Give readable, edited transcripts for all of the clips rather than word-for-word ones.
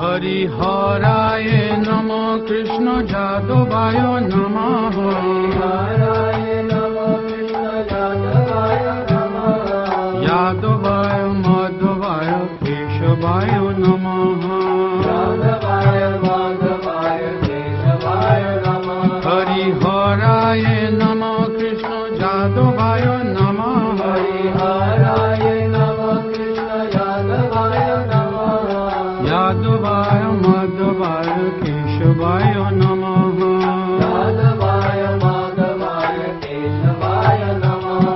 हरिहराय नमः कृष्ण जादवाय नमः हरिहराय नमः कृष्ण जादवाय नमः यादवाय माधवाय केशवाय नमः यादवाय माधवाय केशवाय नमः हरिहराय नमः कृष्ण जादवाय नमः हरिहराय नमः कृष्ण जादवाय नमः यादवाय माधवाय केशवाय नमः यादवाय माधवाय केशवाय नमः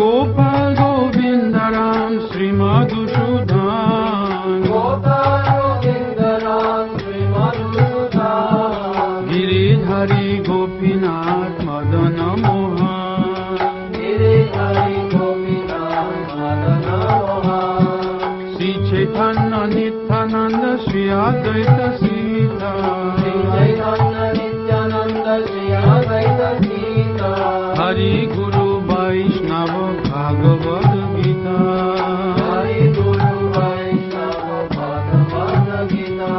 गोपाल गोविंद राम श्रीमधुसूदन गोपाल गोविंद राम श्रीमधुसूदन गिरिधारी गोपीनाथ मदन मोहन गिरिधारी गोपीनाथ मदन मोहन श्री चैतन्य नित्यानंद श्री अद्वैत सीता श्री चैतन्य नित्यानंद श्री अद्वैत सीता हरि गुरु वैष्णव भागवत गीता हरि गुरु वैष्णव भागवत गीता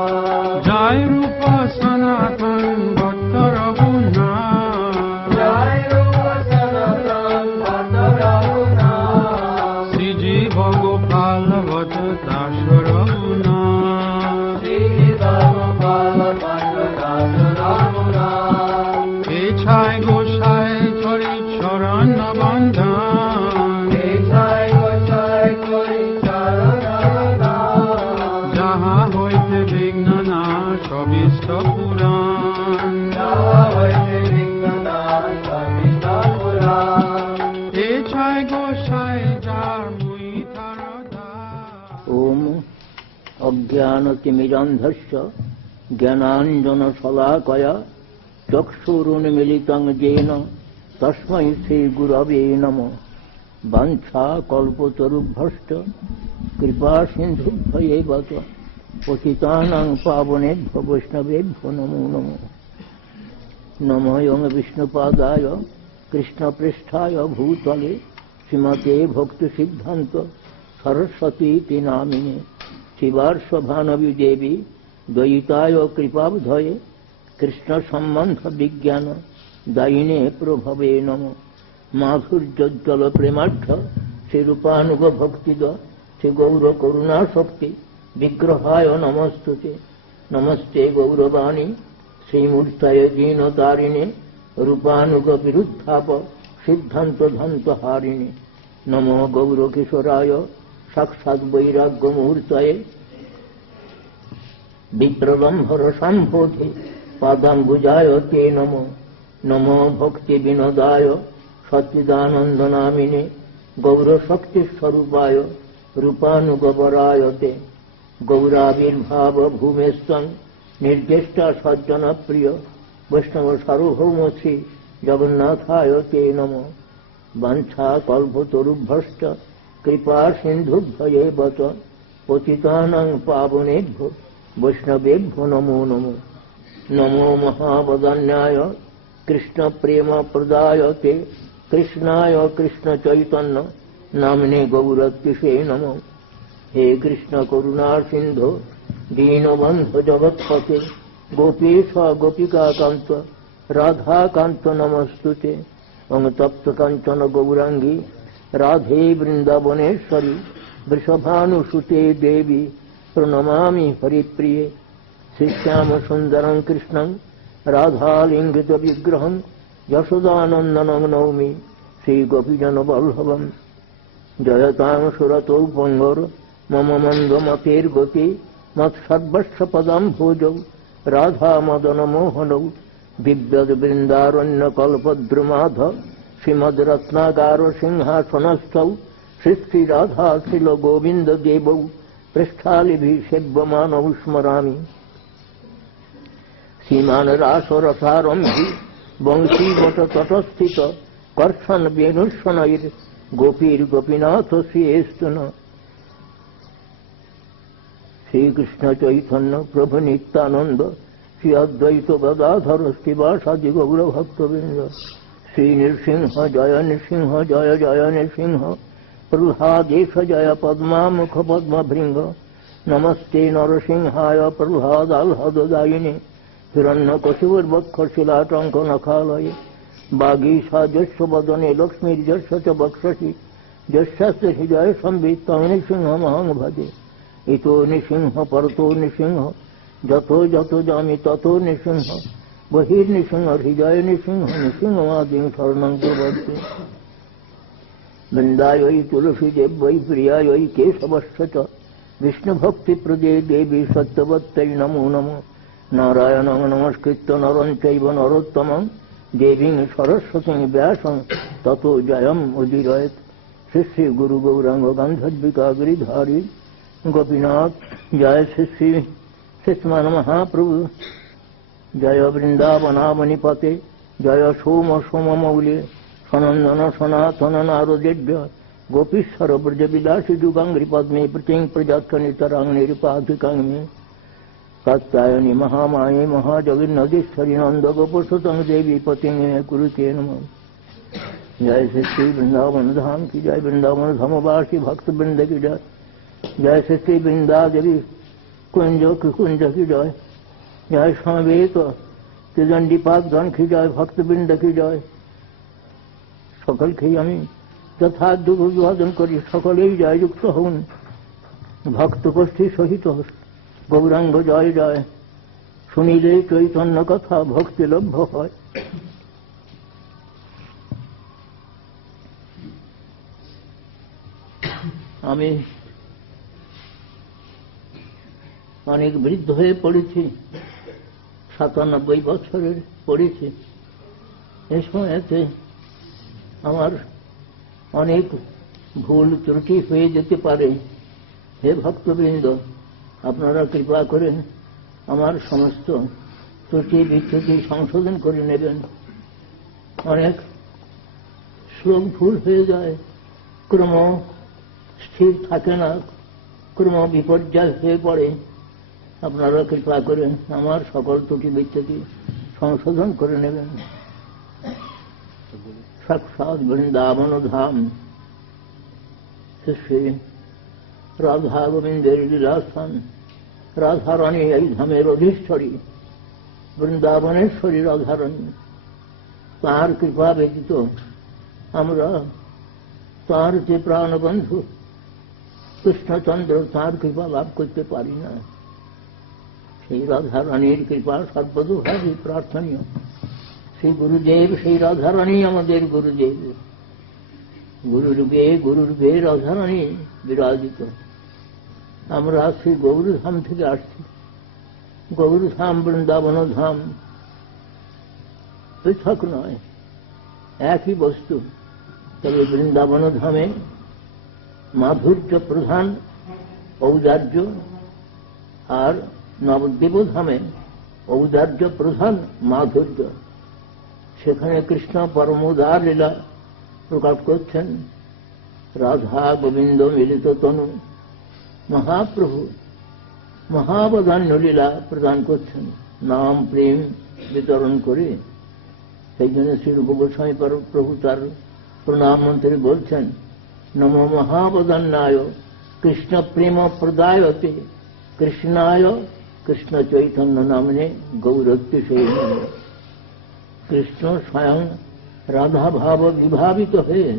जय रूप सनातन भक्त रघुनाथ जय रूप सनातन भक्त रघुनाथ श्री जीव गोपाल भट्ट दास रघुनाथ श्री जीव गोपाल भट्ट दास रघुनाथ हे छाय गोसाई चरि चरण बंधन हे छाय गोसाई चरि चरण बंधन जहाँ होइते विघ्न नाश अभीष्ट पुराण जहाँ होइते विघ्न नाश अभीष्ट पुराण हे छाय गोसाई जार मुई तार दास ओम अज्ञानतिमिरान्धस्य ज्ञानाञ्जनशलाकया चक्षुरुन्मीलितं येन तस्मै श्रीगुरवे नमः वाञ्छाकल्पतरुभ्यश्च कृपासिन्धुभ्यैव च पतितानां पावनेभ्यो वैष्णवेभ्यो नमो नमः नमः यं विष्णुपादाय कृष्णपृष्ठाय भूतले श्रीमते भक्तिसिद्धान्त सरस्वतीति नामिने शिवार्षभानवी देवी द्वैताय कृपाब्धये कृष्ण संबंध विज्ञान दायिने प्रभवे नमः माधुर्योज्ज्वल प्रेमाढ्य श्री रूपानुग भक्तिद श्री गौर करुणा शक्ति विग्रहाय नमस्तुते नमस्ते गौरवाणी श्रीमूर्तये दीनतारिणे रूपानुग विरुद्धाप सिद्धांत धंत हारिणे नमो गौर किशोराय साक्षात् वैराग्य मूर्तये विप्रलम्भर संभोधि पादाम्बुजाय ते नमो नमो भक्ति विनोदाय सच्चिदानंद नामिने गौर शक्ति स्वरूपाय रूपानुगवराय ते गौराविर्भाव भूमेस्तं निर्दिष्टा सज्जन प्रिय वैष्णव सार्वभौम श्री जगन्नाथाय ते नमो वाञ्छा कल्पतरुभ्यश्च कृपा सिन्धुभ्यैव च पतितानां पावनेभ्यो वैष्णवेभ्यो नमो नमो नमो महावदान्याय कृष्ण प्रेम प्रदाय ते कृष्णाय कृष्ण चैतन्य नामने गौरत्तिषे नमो हे कृष्ण करुणा सिंधो दीनबन्धु जगत्पते गोपीश गोपिका कांत राधा कांत नमस्तुते तप्त कांचन गौरांगी राधे वृंदावनेश्वरी वृषभानुसुते देवी प्रणमामि हरिप्रिये श्रीश्याम सुंदरं कृष्णं राधालिंगित विग्रहं यशोदानंदनं नौमि श्रीगोपीजन वल्लभं जयतां सुरतौ पंगोर मम मंदमतेर्गति मत्सर्वस्व पदं भोजौ राधा मदन मोहनौ दिव्यद वृंदारण्य कल्पद्रुमाध श्रीमद्रत्नागार सिंहासनस्थौ श्री राधा श्रील गोविंद देवौ पृष्ठालिभिः सेव्यमानौ स्मरामि सीमान रासरसारम्भि वंशीवट तटस्थित कर्षण वेणुष्वनैर् गोपीर्गोपीनाथ श्रीस्तुन श्रीकृष्ण चैतन्य प्रभु नित्यानंद श्री अद्वैत गदाधर श्रीवासादि गौर भक्तवृंद श्री नृसिंह जय जय जय नृसिंह प्रह्लादेश जय पद्मामुख पद्मभृंग नमस्ते नरसिंहाय प्रह्लादाल्हददायिने हिरण्यकशिपुर्वक्षशिलाटङ्कनखालये वागीशाजस्य वदने लक्ष्मीर्यस्य च वक्षसि यस्यास्य हृदये संवित् तं नृसिंहमहं भजे। इतो नृसिंह परतो नृसिंह जतो जतो जामि ततो नृसिंह बहिर्नृसिंह हृदये नृसिंह नृसिंहमादिं शरणं प्रपद्ये। वृन्दायै तुलसीदेव्यै प्रियायै केशवस्य च विष्णुभक्तिप्रदे देवी सत्यवत्यै नमो नमः। नारायणं नमस्कृत्य नरं चैव नरोत्तमं देवीं सरस्वतीं व्यासं ततो जयम् उदीरयेत्। श्री श्री गुरु गौरांग गंधर्विका गिरिधारी गोपीनाथ जय श्री श्री शिष्मान महाप्रभु जय वृंदावनावनिपते जय सोम सोम मौले सनंदन सनातन नारदेभ्य गोपीश्वर ब्रज विलासी जुगांग्री पद्मे प्रतिं प्रजाक्षनितरांग निरुपाधिकांग में कात्यायनी महामाये महाजगन्नदीश्वरी नंद गोपसुतं देवी पतिं कुरुते नमः। जय श्री श्री वृंदावन धाम की जय। वृंदावन धामवासी भक्त वृंद की जय। जय श्री श्री वृंदा देवी कुंज की जय। जय समवेत त्रिदंडीपाद गण की जय। भक्त वृंद की जय। सकल के আমি যথার্থ অভিবাদন করি সকলেই জয় যুক্ত হন। ভক্ত গোষ্ঠী সহিত গৌরাঙ্গ জয় জয় শুনিলে চৈতন্য কথা ভক্তি লভ্য হয়। আমি অনেক বৃদ্ধ হয়ে পড়েছি, 97 বছরের পড়েছি। এই সময়তে আমার অনেক ভুল ত্রুটি হয়ে যেতে পারে। হে ভক্তবৃন্দ, আপনারা কৃপা করে আমার সমস্ত ত্রুটি বিচ্যুতি সংশোধন করে নেবেন। অনেক শ্লোক ভুল হয়ে যায়, ক্রম স্থির থাকে না, ক্রম বিপর্যয় হয়ে পড়ে। আপনারা কৃপা করে আমার সকল ত্রুটি বিচ্যুতি সংশোধন করে নেবেন। সাক্ষাৎ বৃন্দাবন ধাম শ্রী রাধা গোবিন্দের লীলাস্থান। রাধারানী এই ধামের অধীশ্বরী, বৃন্দাবনেশ্বরী রাধারানী। তাঁর কৃপা ব্যতীত আমরা তাঁর যে প্রাণবন্ধু কৃষ্ণচন্দ্র তাঁর কৃপা লাভ করতে পারি না। সেই রাধারানীর কৃপা সর্বদুভাবে প্রার্থনীয়। সেই গুরুদেব, সেই রাধারানী আমাদের গুরুদেব। গুরুরূপে রাধারানী বিরাজিত। আমরা সেই গৌরধাম থেকে আসছি। গৌরধাম বৃন্দাবন ধাম পৃথক নয়, একই বস্তু। তবে বৃন্দাবন ধামে মাধুর্য প্রধান ঔদার্য, আর নবদ্বীপ ধামে ঔদার্য প্রধান মাধুর্য। সেখানে কৃষ্ণ পরমোদার লীলা প্রকাশ করছেন। রাধা গোবিন্দ মিলিত তনু মহাপ্রভু মহাবদান্য লীলা প্রদান করছেন, নাম প্রেম বিতরণ করে। সেই জন্য শ্রী রূপ গোস্বামী প্রভু তার প্রণাম মন্ত্রে বলছেন, নম মহাবদান্যায় কৃষ্ণ প্রেম প্রদায়তে কৃষ্ণায় কৃষ্ণ চৈতন্য নামনে গৌরত্তি সেই। কৃষ্ণ স্বয়ং রাধা ভাব বিভাবিত হয়ে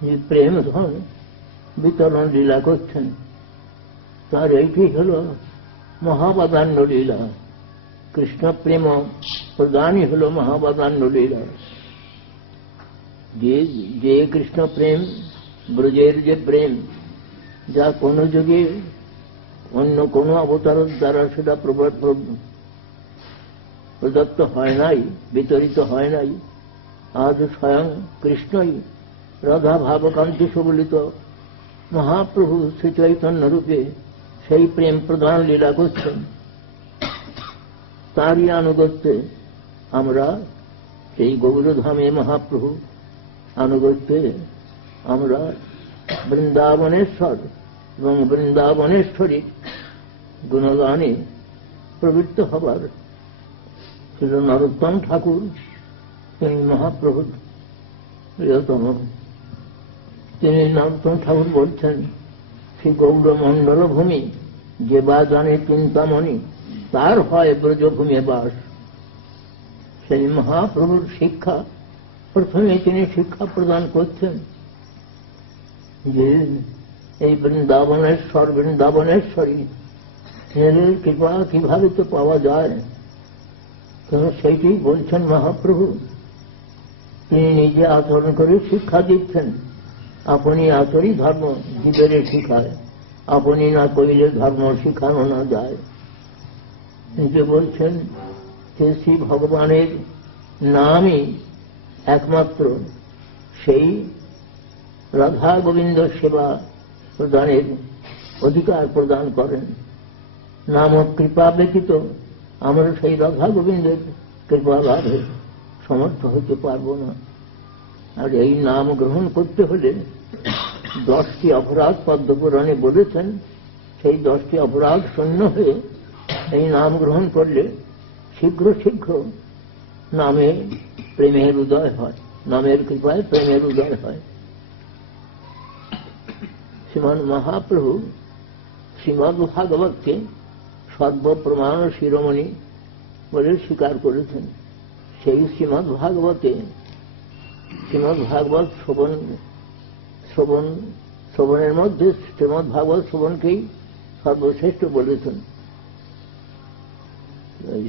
যে প্রেম ধন বিতরণ লীলা করছেন, তার এইটি হল মহাবদান্য লীলা। কৃষ্ণ প্রেম প্রদানই হল মহাবদান্য লীলা। যে কৃষ্ণ প্রেম, ব্রজের যে প্রেম, যা কোন যুগে অন্য কোন অবতারের দ্বারা সেটা প্রদত্ত হয় নাই, বিতরিত হয় নাই। আজ স্বয়ং কৃষ্ণই রাধা ভাবকান্তি সুবলিত মহাপ্রভু শ্রী চৈতন্য রূপে সেই প্রেম প্রদান লীলা করছেন। তারই আনুগত্যে আমরা সেই গৌরধামে মহাপ্রভু আনুগত্যে আমরা বৃন্দাবনেশ্বর এবং বৃন্দাবনেশ্বরী গুণগানে প্রবৃত্ত হবার। শ্রী নরোত্তম ঠাকুর তিনি মহাপ্রভুর প্রিয়তম। তিনি নরোত্তম ঠাকুর বলছেন, শ্রী গৌরমণ্ডল ভূমি যে বা জানে চিন্তামণি তার হয় ব্রজভূমে বাস। সেই মহাপ্রভুর শিক্ষা প্রথমে তিনি শিক্ষা প্রদান করছেন যে এই বৃন্দাবনেশ্বরী এদের কৃপা কিভাবে তো পাওয়া যায়, কেন সেইটি বলছেন মহাপ্রভু। তিনি নিজে আচরণ করে শিক্ষা দিচ্ছেন। আপনি আচরি ধর্ম জীবের শিখায়, আপনি না কইলে ধর্ম শিখানো না যায়। নিজে বলছেন যে শ্রী ভগবানের নামই একমাত্র সেই রাধা গোবিন্দ সেবা প্রদানের অধিকার প্রদান করেন। নাম ও কৃপা ব্যতীত আমরা সেই রাধা গোবিন্দের কৃপা লাভে সমর্থ হতে পারব না। আর এই নাম গ্রহণ করতে হলে 10টি অপরাধ পদ্মপুরাণে বলেছেন, সেই 10টি অপরাধ শূন্য হয়ে এই নাম গ্রহণ করলে শীঘ্র শীঘ্র নামে প্রেমের উদয় হয়, নামের কৃপায় প্রেমের উদয় হয়। শ্রীমান মহাপ্রভু শ্রীমদ্ ভাগবতকে সর্বপ্রমাণ শিরোমণি বলে স্বীকার করেছেন। সেই শ্রীমদ্ ভাগবত শ্রবণের মধ্যে শ্রীমদ্ ভাগবত শ্রবণকেই সর্বশ্রেষ্ঠ বলেছেন।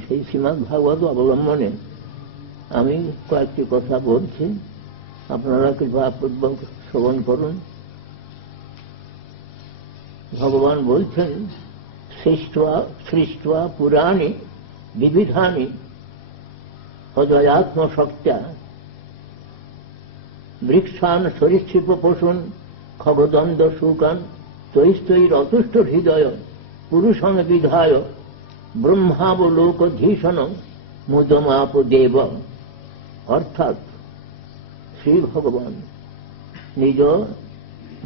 সেই শ্রীমদ্ ভাগবত অবলম্বনে আমি কয়েকটি কথা বলছি, আপনারা কৃপাপূর্বক শ্রবণ করুন। ভগবান বলছেন, সৃষ্টা পুরাণে বিবিধানি অজয়াত্মশক্ত্যা বৃক্ষান সরীসৃপ পশুন খগদন্দ শুকান তৈস্তৈর অতুষ্ট হৃদয় পুরুষং বিধায় ব্রহ্মাবলোকধীশন মুদমাপ দেব। অর্থাৎ শ্রী ভগবান নিজ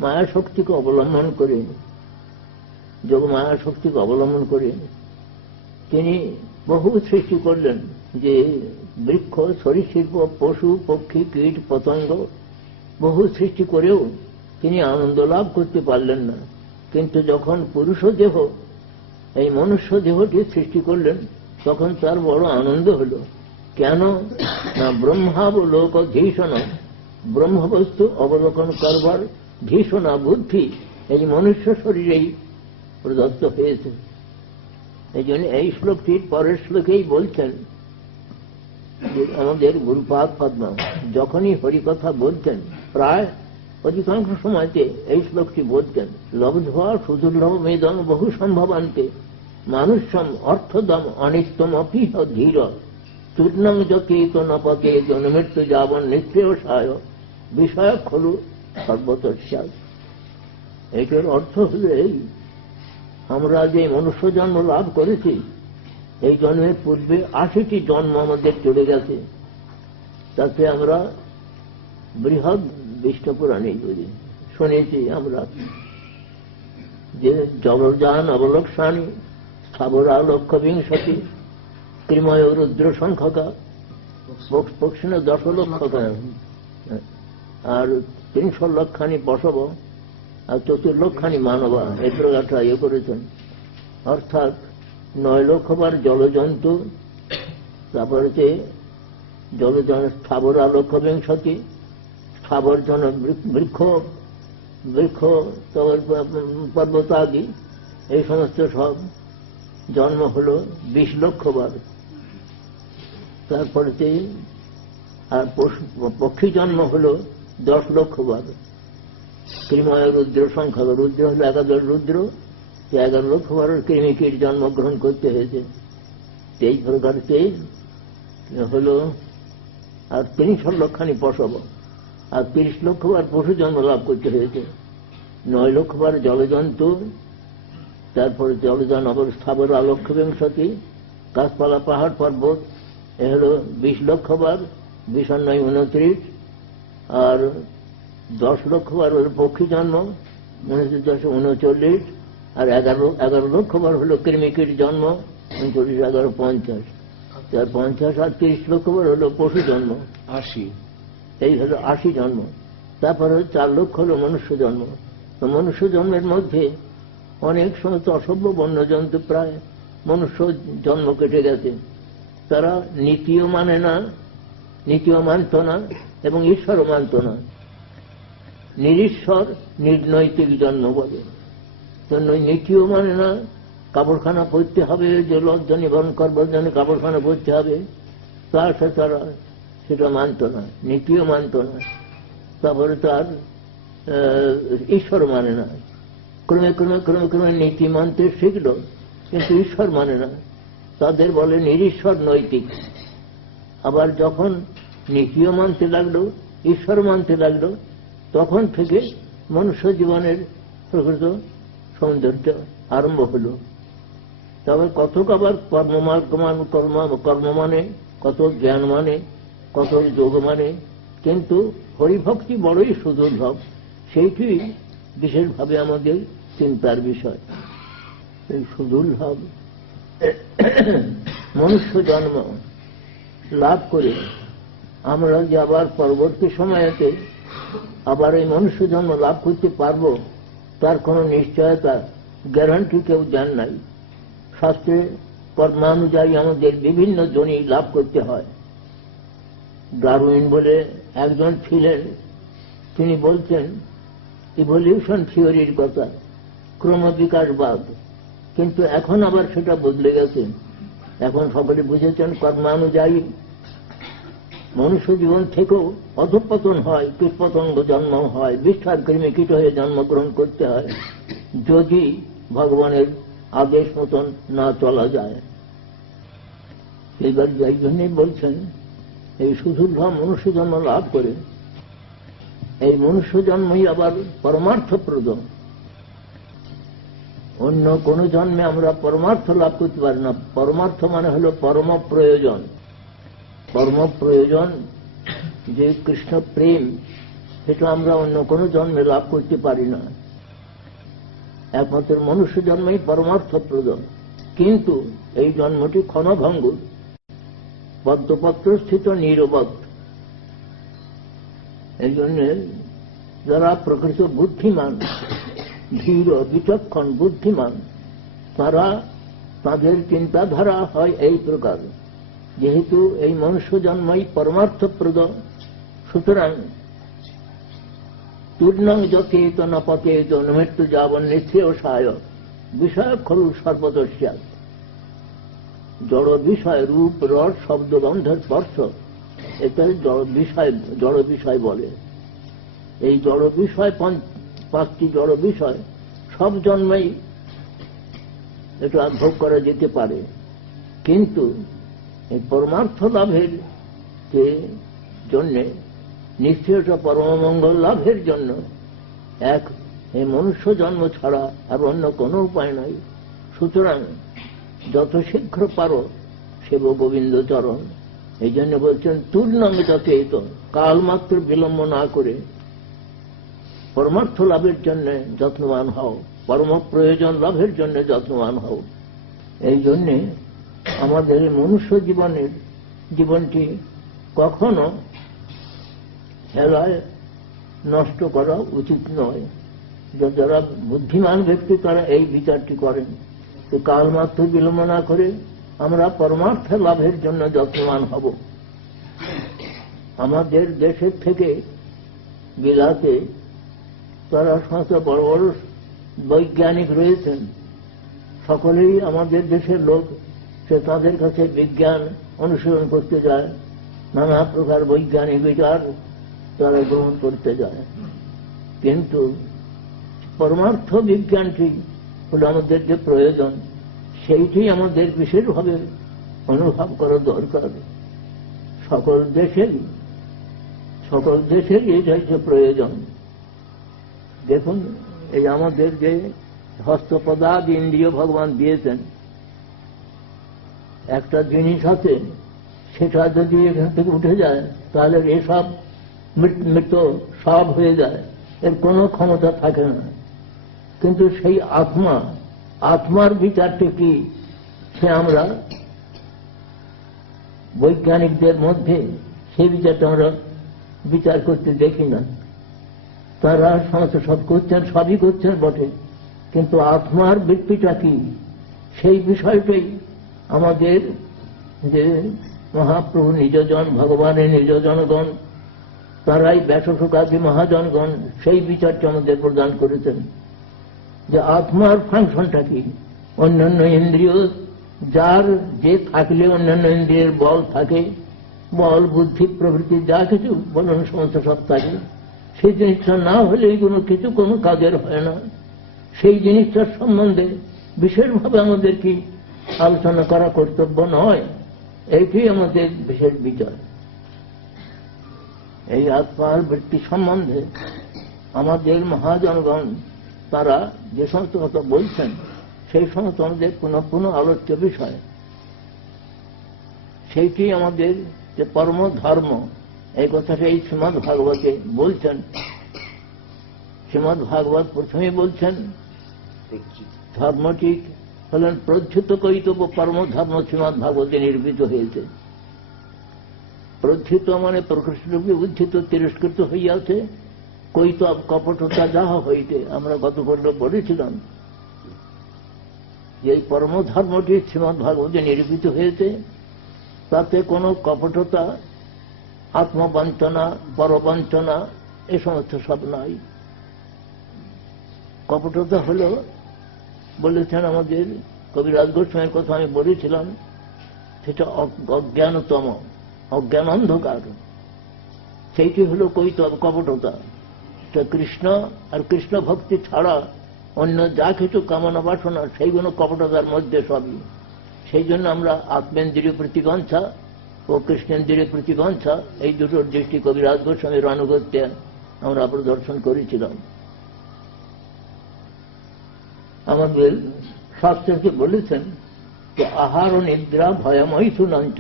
মায়া শক্তিকে অবলম্বন করে, যোগ মায়া শক্তিকে অবলম্বন করে তিনি বহু সৃষ্টি করলেন। যে বৃক্ষ, সরীসৃপ, পশু, পক্ষী, কীট, পতঙ্গ বহু সৃষ্টি করেও তিনি আনন্দ লাভ করতে পারলেন না। কিন্তু যখন পুরুষ দেহ, এই মনুষ্য দেহটি সৃষ্টি করলেন, তখন তার বড় আনন্দ হল। কেন না ব্রহ্মাবলোক ধীষণ, ব্রহ্মবস্তু অবলোকন করবার ধীষণা বুদ্ধি এই মনুষ্য শরীরেই প্রদত্ত হয়েছে। এই জন্য এই শ্লোকটির পরের শ্লোকেই বলছেন যে আমাদের গুরুপাদ পদ্মা যখনই হরিকথা বলতেন, প্রায় অধিকাংশ সময়তে এই শ্লোকটি বলতেন, লব্ধা সুদুর্লভ মেদম বহু সম্ভবান্তে মানুষম অর্থদম অনিত্যম অপিহ ধীর চূর্ণং যকেত নপতে জন্মৃত্যু যাবন নিঃশ্রেয়সায় বিষয় খলু সর্বতস্যাৎ। এটার অর্থ হল এই, আমরা যে মনুষ্য জন্ম লাভ করেছি, এই জন্মের পূর্বে 80টি জন্ম আমাদের চলে গেছে। তাতে আমরা বৃহৎ বিষ্ণুপুরাণে শুনেছি আমরা যে জবরজান অবলক্ষাণী স্থাবরা লক্ষ বিংশতি ক্রিময় রুদ্র সংখ্যকা পক্ষিণ 10 লক্ষকা আর 300 লক্ষানি পশব আর 4 লক্ষানি মানবা, এই প্রকারটা করেছেন। অর্থাৎ 9 লক্ষবার জলজন্তু, তারপর হচ্ছে জলজন স্থাবরা লক্ষ বিংশতি, স্থাবর জন বৃক্ষ, পর্বতাদি, এই সমস্ত সব জন্ম হল 20 লক্ষবার। তারপরে আর পক্ষী জন্ম হল 10 লক্ষবার। কৃময় রুদ্র সংখ্যা, রুদ্র হল 11 রুদ্র, 11 লক্ষবার কৃমিকীট জন্মগ্রহণ করতে হয়েছে। এই প্রকারকে হল আর 300 লক্ষানি পশব, আর 30 লক্ষবার পশু জন্ম লাভ করতে হয়েছে। 9 লক্ষবার জলজন্তু, তারপরে জলযান অবস্থাবর আলক্ষ বিংশতি, গাছপালা পাহাড় পর্বত, এ হল 20 লক্ষবার, 20 আর 9 29, আর 10 লক্ষবার হল পক্ষী জন্ম, 39, আর 11 লক্ষবার হল কৃমিকীট জন্ম, 39, 11, 50, 50 আর 30 লক্ষবার হল পশু জন্ম, 80। এই হল 80 জন্ম। তারপরে 4 লক্ষ হল মনুষ্য জন্ম, তো মনুষ্য জন্মের মধ্যে অনেক সময় তো অসভ্য বন্যজন্তু প্রায় মনুষ্য জন্ম কেটে গেছে, তারা নীতিও মানে না, নীতিও মানত না এবং ঈশ্বরও মানত না। নিরীশ্বর নির্নৈতিক জন্ম বলে। তো নীতিও মানে না, কাপড়খানা পরতে হবে, যে লজ্জা নিবারণ করবার জন্য কাপড়খানা পরতে হবে, তার সাথে তারা সেটা মানত না, নীতিও মানত না। তারপরে তার ঈশ্বর মানে না। ক্রমে ক্রমে ক্রমে ক্রমে নীতি মানতে শিখল, কিন্তু ঈশ্বর মানে না, তাদের বলে নিরীশ্বর নৈতিক। আবার যখন নীতিও মানতে লাগলো, ঈশ্বর মানতে লাগলো, তখন থেকে মনুষ্য জীবনের প্রকৃত সৌন্দর্য আরম্ভ হল। তবে কতক আবার কর্ম মানে, কত জ্ঞান মানে, কত যোগ মানে, কিন্তু হরিভক্তি বড়ই সুদুর্লভ, সেইটি বিশেষভাবে আমাদের চিন্তার বিষয়। এই সুদুর্লভ মনুষ্য জন্ম লাভ করে আমরা যে আবার পরবর্তী সময়েতে আবার এই মনুষ্য জন্ম লাভ করতে পারব, তার কোনো নিশ্চয়তা, গ্যারান্টি কেউ জান নাই। শাস্ত্রে কর্মানুযায়ী আমাদের বিভিন্ন জনি লাভ করতে হয়। ডারউইন বলে একজন ছিলেন, তিনি বলতেন ইভলিউশন থিওরির কথা, ক্রমবিকাশবাদ, কিন্তু এখন আবার সেটা বদলে গেছে। এখন সকলে বুঝেছেন কর্মানুযায়ী মনুষ্য জীবন থেকেও অধঃপতন হয়, কীটপতঙ্গ জন্ম হয়, বিষ্ঠার কৃমি কীট হয়ে জন্মগ্রহণ করতে হয়, যদি ভগবানের আদেশ মতন না চলা যায়। এবার যাই জন্যই বলছেন এই সুদুর্লভ মনুষ্য জন্ম লাভ করে, এই মনুষ্য জন্মই আবার পরমার্থপ্রদ। অন্য কোন জন্মে আমরা পরমার্থ লাভ করতে পারি না। পরমার্থ মানে হল পরম প্রয়োজন। পরম প্রয়োজন যে কৃষ্ণ প্রেম, সেটা আমরা অন্য কোন জন্মে লাভ করতে পারি না। একমাত্র মনুষ্য জন্মই পরমার্থপ্রদ। কিন্তু এই জন্মটি ক্ষণভঙ্গুর, পদ্মপত্রস্থিত নিরবধ। এই জন্য যারা প্রকৃত বুদ্ধিমান, ধীর বিচক্ষণ বুদ্ধিমান, তারা তাদের চিন্তাধারা হয় এই প্রকার, যেহেতু এই মনুষ্য জন্মই পরমার্থপ্রদ, সুতরাং তূর্ণং যথেত ন পতেত মৃত্যু যাবন নিঃশ্রেয়সায় বিষয় খলু সর্বদস্যাৎ। জড় বিষয় রূপ রস শব্দ গন্ধের স্পর্শ, এটা জড় বিষয় বলে। এই জড় বিষয়, পাঁচটি জড় বিষয় সব জন্মেই এটা ভোগ করা যেতে পারে, কিন্তু এই পরমার্থ লাভের যে জন্যে, নিশ্চয়তা পরমমঙ্গল লাভের জন্য এক এই মনুষ্য জন্ম ছাড়া আর অন্য কোনো উপায় নাই। সুতরাং যত শীঘ্র পারো সেব গোবিন্দ চরণ। এই জন্য বলছেন তূর্ণং যথেত, কাল মাত্র বিলম্ব না করে পরমার্থ লাভের জন্য যত্নবান হও, পরম প্রয়োজন লাভের জন্য যত্নবান হও। এই জন্যে আমাদের মনুষ্য জীবনটি কখনো হেলায় নষ্ট করা উচিত নয়। যারা বুদ্ধিমান ব্যক্তি তারা এই বিচারটি করেন, তো কাল মাত্র বিলম্ব না করে আমরা পরমার্থ লাভের জন্য যত্নবান হব। আমাদের দেশের থেকে বিলাতে তারা সমস্ত বড় বড় বৈজ্ঞানিক রয়েছেন, সকলেই আমাদের দেশের লোক, সে তাদের কাছে বিজ্ঞান অনুসরণ করতে যায়, নানা প্রকার বৈজ্ঞানিক বিচার তারা গ্রহণ করতে যায়। কিন্তু পরমার্থ বিজ্ঞানটি হল আমাদের যে প্রয়োজন, সেইটি আমাদের বিশেষভাবে অনুভব করা দরকার। সকল দেশেরই এটা হচ্ছে প্রয়োজন। দেখুন, এই আমাদের যে হস্তপদাদ ইন্দ্রিয় ভগবান দিয়েছেন, একটা জিনিস আছে, সেটা যদি এখান থেকে উঠে যায় তাহলে এসব মৃত সব হয়ে যায়, এর কোনো ক্ষমতা থাকে না। কিন্তু সেই আত্মার বিচারটি কি, সে আমরা বৈজ্ঞানিকদের মধ্যে সেই বিচারটা আমরা বিচার করতে দেখি না। তারা সমস্ত সব করছেন, সবই করছেন বটে, কিন্তু আত্মার বৃত্তিটা কি সেই বিষয়টাই আমাদের যে মহাপ্রভু নিজজন, ভগবানের নিজ জনগণ, তারাই ব্যাসসুকাদি মহাজনগণ সেই বিচারটা আমাদের প্রদান করেছেন যে আত্মার ফাংশনটা কি। অন্যান্য ইন্দ্রিয় যার যে থাকলে অন্যান্য ইন্দ্রিয়ের বল থাকে, বল বুদ্ধি প্রভৃতি যা কিছু বলুন সমস্ত সব থাকে, সেই জিনিসটা না হলে কোনো কিছু কোনো কাজের হয় না। সেই জিনিসটার সম্বন্ধে বিশেষভাবে আমাদের কি আলোচনা করা কর্তব্য নয়, এইটি আমাদের বিশেষ বিচার। এই আত্মার বৃত্তি সম্বন্ধে আমাদের মহাজনগণ তারা যে সমস্ত কথা বলছেন সেই সমস্ত আমাদের পুনঃ পুনঃ আলোচ্য বিষয়। সেইটি আমাদের যে পরম ধর্ম, এই কথাটা এই শ্রীমদ্ ভাগবতে বলছেন। শ্রীমদ্ ভাগবত প্রথমে বলছেন ধর্মটি হলেন প্রচ্ছুত কৈতব্য পরম ধর্ম শ্রীমদ্ ভাগবতে নির্মিত হয়েছে। প্রচ্ছুত মানে প্রকৃষ্টরূপে উদ্ধৃত তিরস্কৃত হইয়াছে, কৈতব কপটতা যাহা হইতে আমরা গত পর্বে বলেছিলাম যে এই পরম ধর্মটি শ্রীমদ্ ভাগবতে নিরূপিত হয়েছে, তাতে কোনো কপটতা, আত্মবঞ্চনা, পরবঞ্চনা এ সমস্ত সব নাই। কপটতা হল বলেছেন আমাদের কবিরাজ গোস্বামীর কথা আমি বলেছিলাম, সেটা অজ্ঞানতম, অজ্ঞান অন্ধকার, সেইটি হল কৈতব কপটতা। কৃষ্ণ আর কৃষ্ণ ভক্তি ছাড়া অন্য যা কিছু কামনা বাসনা সেইগুলো কপটতার মধ্যে সবই। সেই জন্য আমরা আত্মেন্দ্রিয় প্রতিগঞ্ছা ও কৃষ্ণেন্দ্রিয় প্রতিগঞ্ছা এই দুটোর দৃষ্টি কবিরাজ গোস্বামীর আনুগত্যে আমরা প্রদর্শন করেছিলাম। আমাদের শাস্ত্রকে বলেছেন যে আহার ও নিদ্রা ভয়ময় সুনঞ্চ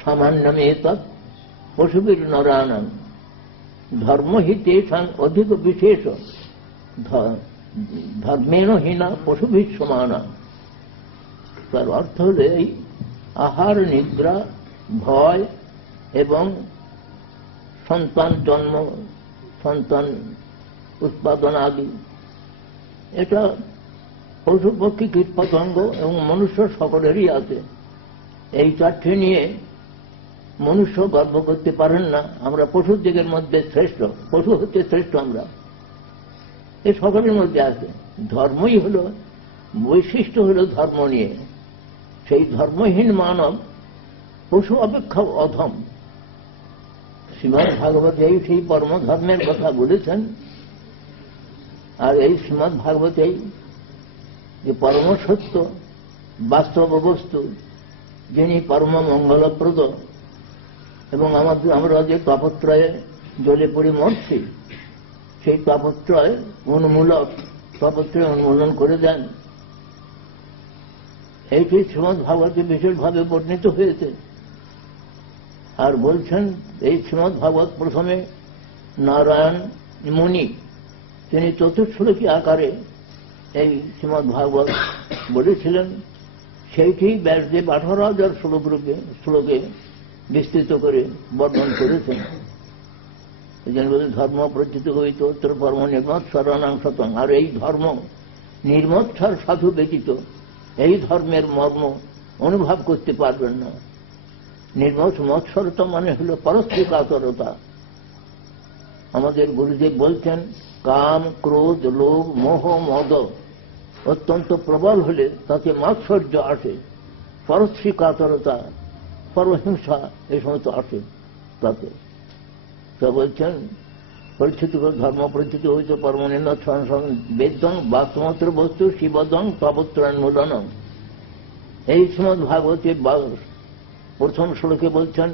সামান্যমে তৎ পশুবীর নরানাং ধর্মহিতে অধিক বিশেষ ধর্মেণ হীনা পশুভীর সমানা। তার অর্থ হল এই আহার, নিদ্রা, ভয় এবং সন্তান জন্ম, সন্তান উৎপাদন আদি, এটা পশু পক্ষী কীট পতঙ্গ এবং মনুষ্য সকলেরই আছে। এই চারটে নিয়ে মনুষ্য গর্ব করতে পারেন না আমরা পশুর দিকের মধ্যে শ্রেষ্ঠ, পশু হচ্ছে শ্রেষ্ঠ আমরা, এই সকলের মধ্যে আছে। ধর্মই হল বৈশিষ্ট্য, হল ধর্ম নিয়ে। সেই ধর্মহীন মানব পশু অপেক্ষা অধম। শ্রীমদ্ ভাগবতে সেই পরম ধর্মের কথা বলেছেন। আর এই শ্রীমদ্ ভাগবতেই যে পরম সত্য বাস্তব বস্তু, যিনি পরম মঙ্গলপ্রদ, এবং আমরা যে তাপত্রয়ে জ্বলে পড়ে মরছি, সেই তাপত্রয় উন্মূলক, তাপত্রয় উন্মূলন করে দেন, এইটি শ্রীমদ্ ভাগবতে বিশেষভাবে বর্ণিত হয়েছে। আর বলছেন এই শ্রীমদ্ ভাগবত প্রথমে নারায়ণ মুনি তিনি চতুর্শ্লোকী আকারে এই শ্রীমদ্ ভাগবত বলেছিলেন। সেইটি ব্যাসদেব 18,000 শ্লোকে বিস্তৃত করে বর্ণন করেছেন। এই জন্য বলতে ধর্ম প্রচিত হইত উত্তর পরম নির্মৎ শরণাং শতং। আর এই ধর্ম নির্মৎসার সাধু ব্যতীত এই ধর্মের মর্ম অনুভব করতে পারবেন না। নির্মৎ মৎসরতা মানে হল পরস্পর কাতরতা। আমাদের গুরুদেব বলছেন কাম, ক্রোধ, লোভ, মোহ, মদ অত্যন্ত প্রবল হলে তাতে মাৎসর্য আসে, পরস্পর কাতরতা, পরহিংসা এই সমস্ত আসে তাতে। তা বলছেন পরিচিত ধর্ম পরিচিত হইতে পরমানন্দ বেদং বাস্তমাত্র বস্তু শিবদং তপত্রান্মূলনম। এই শ্রীমদ্ ভাগবতে প্রথম শ্লোকে বলছেন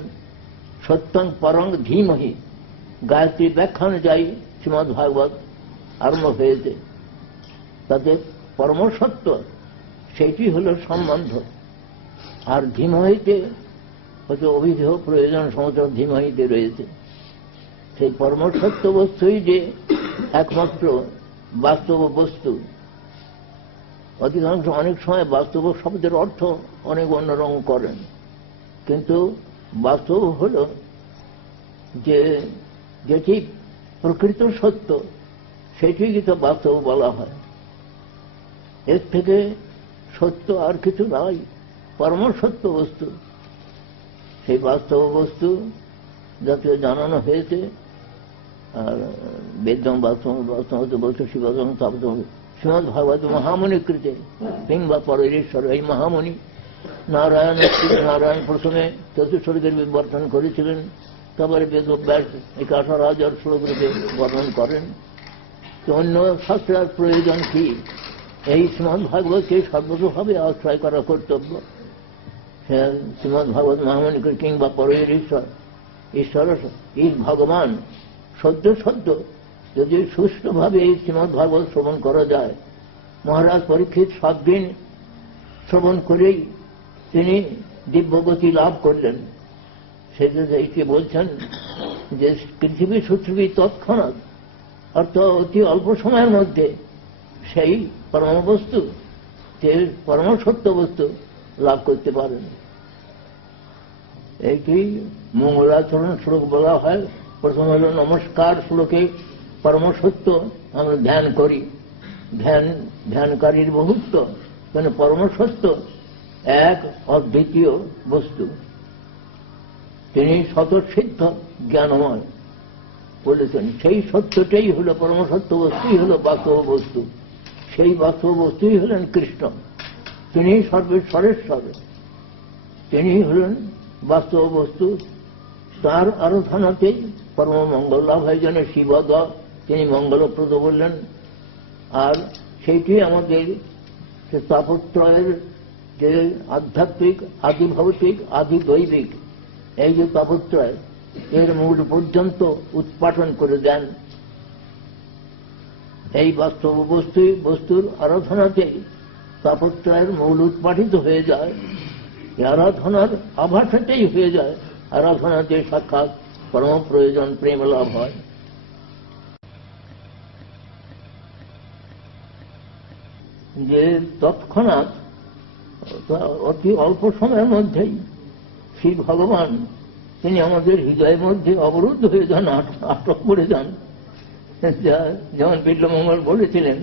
সত্যং পরং ধীমহি। গায়ত্রী ব্যাখ্যা অনুযায়ী শ্রীমদ্ ভাগবত আরম্ভ হয়েছে। তাতে পরম সত্য সেইটি হল সম্বন্ধ। আর ধীমহিতে হয়তো অভিধেয় প্রয়োজন সমস্ত ধীমহিতে রয়েছে। সেই পরম সত্য বস্তুই যে একমাত্র বাস্তব বস্তু। অধিকাংশ অনেক সময় বাস্তব শব্দের অর্থ অনেক অন্যরকম করেন, কিন্তু বাস্তব হল যে যেটি প্রকৃত সত্য, সেটিকে তো বাস্তব বলা হয়। এর থেকে সত্য আর কিছু নাই, পরম সত্য বস্তু। সেই বাস্তব বস্তু যাতে জানানো হয়েছে। আর বেদম বাস্তব বলছে শিবদম তাপদম শ্রীমদ ভাগবত মহামণি কৃতে কিংবা পরেশ্বর। এই মহামণি নারায়ণ প্রথমে চতুর্স্বর্গের বিবর্তন করেছিলেন, তারপরে বেদব্যাস 18,000 শ্লোক রূপে বর্ণন করেন। তো অন্য শাস্ত্রের প্রয়োজন কি? এই শ্রীমদ ভাগবতকে সর্বতভাবে আশ্রয় করা কর্তব্য। শ্রীমদ ভাগবত মহামণি কিংবা পরের ঈশ্বর, ঈশ্বর এই ভগবান সদ্য সদ্য যদি সুষ্ঠুভাবে এই শ্রীমদ ভাগবত শ্রবণ করা যায়। মহারাজ পরীক্ষিত 7 দিন শ্রবণ করেই তিনি দিব্যগতি লাভ করলেন। সেটি বলছেন যে পৃথিবী সুপৃথিবী তৎক্ষণাৎ, অর্থাৎ অতি অল্প সময়ের মধ্যে সেই পরম বস্তু, যে পরম সত্য বস্তু লাভ করতে পারেন। এইটি মঙ্গলাচরণ শ্লোক বলা হয়। প্রথম হল নমস্কার শ্লোকে পরম সত্য আমরা ধ্যান করি। ধ্যানকারীর বহুত্ব, মানে পরম সত্য এক অদ্বিতীয় বস্তু। তিনি স্বতঃসিদ্ধ জ্ঞানময় বলেছেন। সেই সত্যটাই হল পরম সত্য বস্তুই হল বাস্তব বস্তু। সেই বাস্তব বস্তুই হলেন কৃষ্ণ। তিনি সর্বেশ্বরেশ্বর, তিনি হলেন বাস্তব বস্তু। তার আরাধনাতেই পরম মঙ্গল লাভ হয়। যেন শিবদ তিনি মঙ্গলপ্রদ বললেন। আর সেইটি আমাদের তাপত্রয়ের যে আধ্যাত্মিক, আদি ভৌতিক, আদি দৈবিক, এই যে তাপত্রয়, এর মূল পর্যন্ত উৎপাটন করে দেন। এই বাস্তব বস্তুর আরাধনাতেই তাপত্রয়ের মূল উৎপাটিত হয়ে যায়। আরাধনার আভাসটাই হয়ে যায়। আরাধনাতে সাক্ষাৎ পরম প্রয়োজন প্রেম লাভ হয়। যে তৎক্ষণাৎ অতি অল্প সময়ের মধ্যেই শ্রী ভগবান তিনি আমাদের হৃদয়ের মধ্যে অবরুদ্ধ হয়ে যান, আটক করে যান। যেমন বিল্বমঙ্গল বলেছিলেন,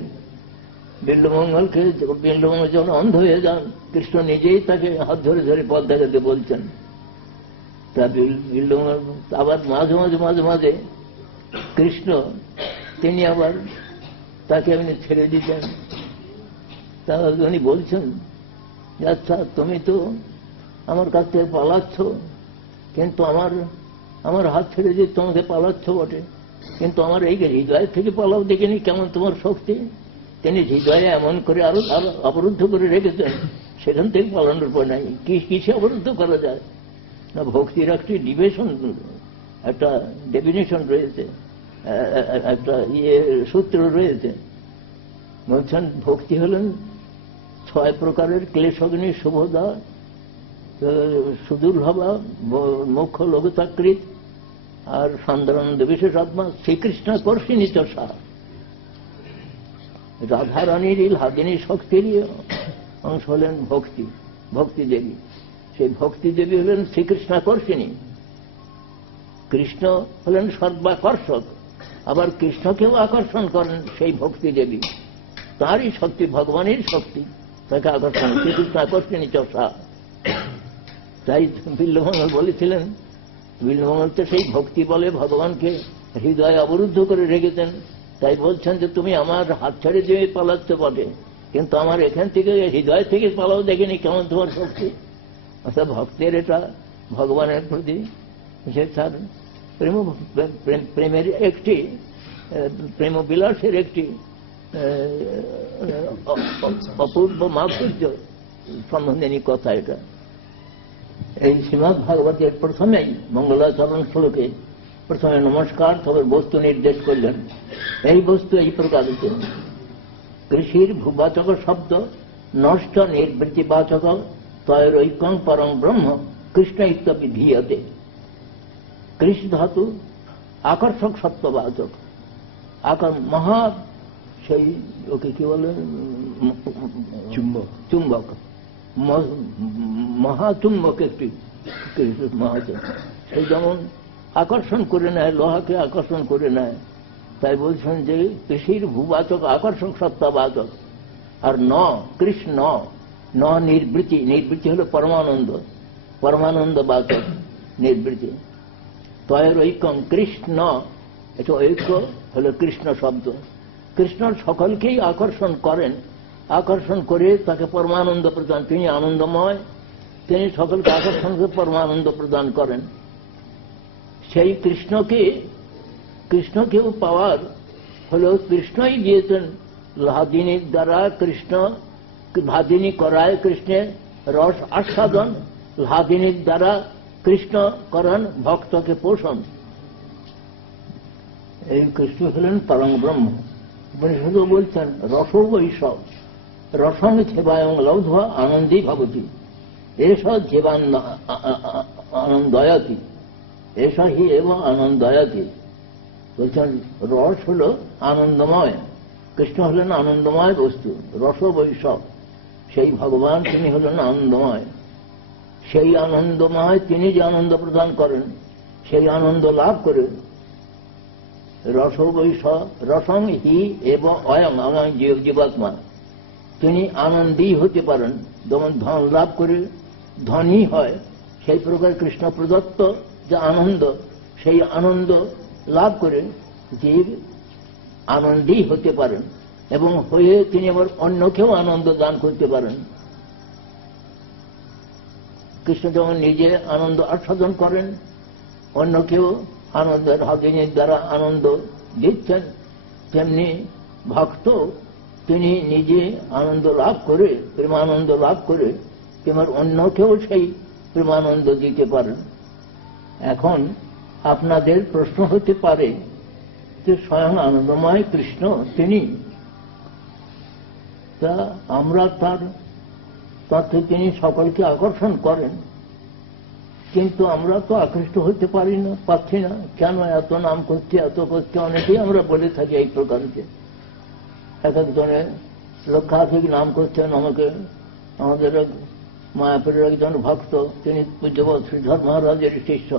বিল্বমঙ্গল যখন অন্ধ হয়ে যান, কৃষ্ণ নিজেই তাকে হাত ধরে ধরে পথ দেখাতে বলছেন। তা বিল্বমঙ্গল আবার মাঝে মাঝে কৃষ্ণ তিনি আবার তাকে এমনি ছেড়ে দিতেন। তা উনি বলছেন যে আচ্ছা, তুমি তো আমার কাছ থেকে পালাচ্ছ, কিন্তু আমার হাত ছেড়ে দিয়ে তোমাকে পালাচ্ছ বটে, কিন্তু আমার এই হৃদয় থেকে পালাও দেখিনি কেমন তোমার শক্তি। তিনি হৃদয়ে এমন করে আরো অবরুদ্ধ করে রেখেছেন, সেখান থেকে পালানোর উপায় নাই। কিসে অবরুদ্ধ করা যায় না? ভক্তির একটি একটা ডেফিনেশন রয়েছে, একটা সূত্র রয়েছে। বলছেন ভক্তি হলেন 6 প্রকারের ক্লেশগ্নি শুভদা, সুদূর্ভবা, মুখ্য লঘুতাকৃত, আর সন্দানন্দ বিশেষ আত্মা, শ্রীকৃষ্ণাকর্ষিণী চষা। রাধারানীর হাদিনী শক্তির অংশ হলেন ভক্তি দেবী। সেই ভক্তি দেবী হলেন শ্রীকৃষ্ণাকর্ষিণী। কৃষ্ণ হলেন সর্বাকর্ষক, আবার কৃষ্ণকেও আকর্ষণ করেন সেই ভক্তি দেবী। তারই শক্তি, ভগবানের শক্তি তাকে আকর্ষণ, শ্রীকৃষ্ণ আকর্ষণী চষা। তাই বিল্বমঙ্গল বলেছিলেন, বিল্বমঙ্গল তো সেই ভক্তি বলে ভগবানকে হৃদয়ে অবরুদ্ধ করে রেখেছেন। তাই বলছেন যে তুমি আমার হাত ছেড়ে দিয়ে পালাচ্ছ বটে, কিন্তু আমার এখান থেকে হৃদয় থেকে পালাও দেখিনি কেমন তোমার শক্তি। অর্থাৎ ভক্তের এটা ভগবানের প্রতি যে তার প্রেমের একটি প্রেম বিলাসের একটি অপূর্ব মাধুর্য সম্বন্ধে কথা। এটা এই শ্রীমদ ভাগবতের প্রথমেই মঙ্গলাচরণ শ্লোকে প্রথমে নমস্কার, তবে বস্তু নির্দেশ করলেন। এই বস্তু এই প্রকারিত: কৃষির ভূবাচক শব্দ নষ্ট নির্বৃত্তিবাচক তয়ৈকং পরম ব্রহ্ম কৃষ্ণ ইত্যপি ধীয়তে। কৃষ ধাতু আকর্ষক সত্যবাচক, মহা সেই ওকে কি বলে চুম্বক, মহাচুম্বক একটি সেই যেমন আকর্ষণ করে নেয়, লোহাকে আকর্ষণ করে নেয়, তাই বলছেন যে কৃষির ভূবাচক আকর্ষক সত্তাবাচক, আর ন কৃষ্ণ ন নির্বৃতি, নির্বৃতি হলো পরমানন্দ, পরমানন্দ বাচক নির্বৃতি। তয়ের ঐক্যম কৃষ্ণ, এটা ঐক্য হলো কৃষ্ণ শব্দ। কৃষ্ণ সকলকেই আকর্ষণ করেন, আকর্ষণ করে তাকে পরমানন্দ প্রদান, তিনি আনন্দময়, তিনি সকলকে আকর্ষণ করে পরমানন্দ প্রদান করেন। সেই কৃষ্ণকেও পাওয়ার হলো কৃষ্ণই দিয়েছেন লাদিনীর দ্বারা। কৃষ্ণ লাদিনী করায় কৃষ্ণের রস আস্বাদন, লাদিনীর দ্বারা কৃষ্ণ করেন ভক্তকে পোষণ। এই কৃষ্ণ হলেন পরম ব্রহ্ম। উপনিষদ বলছেন রসো বৈষব রসং সেবায়ং লব্ধ্বা আনন্দী ভবতি এষ জীবান আনন্দয়াতি, এষা হি এব আনন্দয়াতি। বলছেন রস হল আনন্দময়, কৃষ্ণ হলেন আনন্দময় বস্তু। রস বৈষব, সেই ভগবান তিনি হলেন আনন্দময়। সেই আনন্দময় তিনি যে আনন্দ প্রদান করেন, সেই আনন্দ লাভ করে রস বৈষব রসং হি এব অয়ং আমার জীবাত্মা, তিনি আনন্দী হতে পারেন। যেমন ধন লাভ করে ধনী হয়, সেই প্রকার কৃষ্ণ প্রদত্ত যে আনন্দ, সেই আনন্দ লাভ করে জীব আনন্দী হতে পারেন, এবং হয়ে তিনি আবার অন্যকেও আনন্দ দান করতে পারেন। কৃষ্ণ যেমন নিজে আনন্দ আস্বাদন করেন, অন্যকেও আনন্দের হাদিনীর দ্বারা আনন্দ দিচ্ছেন, তেমনি ভক্ত তিনি নিজে আনন্দ লাভ করে, প্রেমানন্দ লাভ করে তেমন অন্যকেও সেই প্রেমানন্দ দিতে পারেন। এখন আপনাদের প্রশ্ন হতে পারে যে স্বয়ং আনন্দময় কৃষ্ণ তিনি, তা আমরা তাতে তিনি সকলকে আকর্ষণ করেন, কিন্তু আমরা তো আকৃষ্ট হতে পারছি না। কেন এত নাম করছি, এত করছি, অনেকেই আমরা বলে থাকি এই প্রকারকে। এক একজনের লক্ষাধিক নাম করছেন। আমাদের মায়াপুরের একজন ভক্ত, তিনি পূজ্যপাদ শ্রীধর মহারাজের শিষ্য,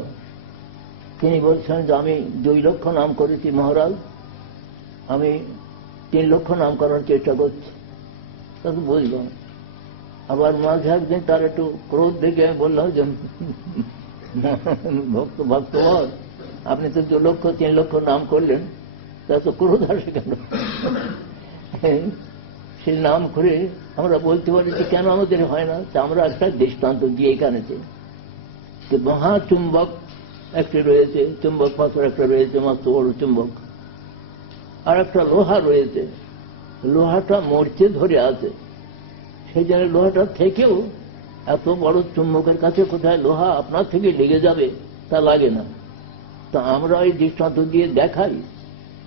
তিনি বলছেন যে আমি 2 লক্ষ নাম করেছি মহারাজ, আমি 3 লক্ষ নাম করার চেষ্টা করছি। তা তো বুঝলাম। আবার মাঝে একদিন তার একটু ক্রোধ দেখে আমি বললাম যে ভক্তবৎ, আপনি তো 2 লক্ষ 3 লক্ষ নাম করলেন, তা তো ক্রোধ আসে কেন? সে নাম করে আমরা বলতে পারি যে কেন আমাদের হয় না। তা আমরা একটা দৃষ্টান্ত দিয়ে এখানেতে যে মহাচুম্বক একটা রয়েছে, চুম্বক পাথর একটা রয়েছে, মাত্র বড় চুম্বক, আর একটা লোহা রয়েছে, লোহাটা মরচে ধরে আছে। সেই জন্য লোহাটা থেকেও এত বড় চুম্বকের কাছে কোথায় লোহা আপনার থেকে লেগে যাবে, তা লাগে না। তা আমরা এই দৃষ্টান্ত দিয়ে দেখাই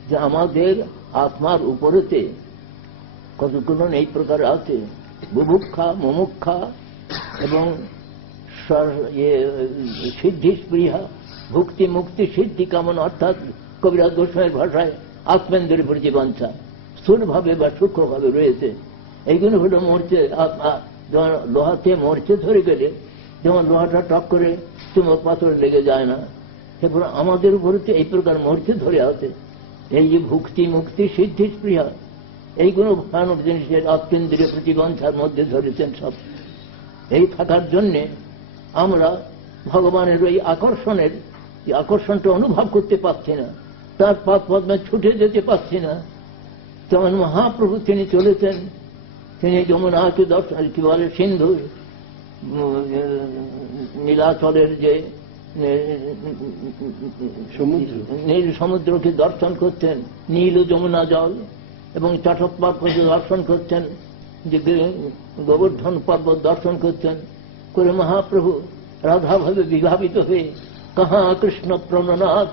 যে আমাদের আত্মার উপরেতে কতগুলো এই প্রকার আছে, বুভুক্ষা, মুমুক্ষা এবং সিদ্ধি স্পৃহা, ভুক্তি মুক্তি সিদ্ধি কামনা, অর্থাৎ কবিরাজ গোস্বামীর ভাষায় আত্মেন্দ্রের প্রতি বাঞ্ছা, স্থূলভাবে বা সূক্ষ্মভাবে রয়েছে। এইগুলো হলো মরচে, যেমন লোহাতে মরচে ধরে গেলে যেমন লোহাটা টক করে চুম্বক পাথর লেগে যায় না, সেরপর আমাদের উপরে এই প্রকার মরচে ধরে আছে। এই যে ভুক্তি মুক্তি সিদ্ধি স্পৃহা, এইগুলো ভয়ানক জিনিসের আত্মেন্দ্রিয় প্রতিবন্ধার মধ্যে ধরেছেন সব। এই থাকার জন্যে আমরা ভগবানের ওই আকর্ষণটা অনুভব করতে পারছি না, তার পাদ পদ্মে ছুটে যেতে পারছি না। যেমন মহাপ্রভু তিনি চলেছেন, তিনি যমুনাকে দর্শন, কি বলে সিন্ধু নীলাচলের যে নীল সমুদ্রকে দর্শন করতেন, নীল যমুনা জল, এবং চট্টোপাধ্যায়কে দর্শন করতেন, যে গোবর্ধন পর্বত দর্শন করতেন। করে মহাপ্রভু রাধাভাবে বিভাবিত হয়ে কাহা কৃষ্ণ প্রণনাথ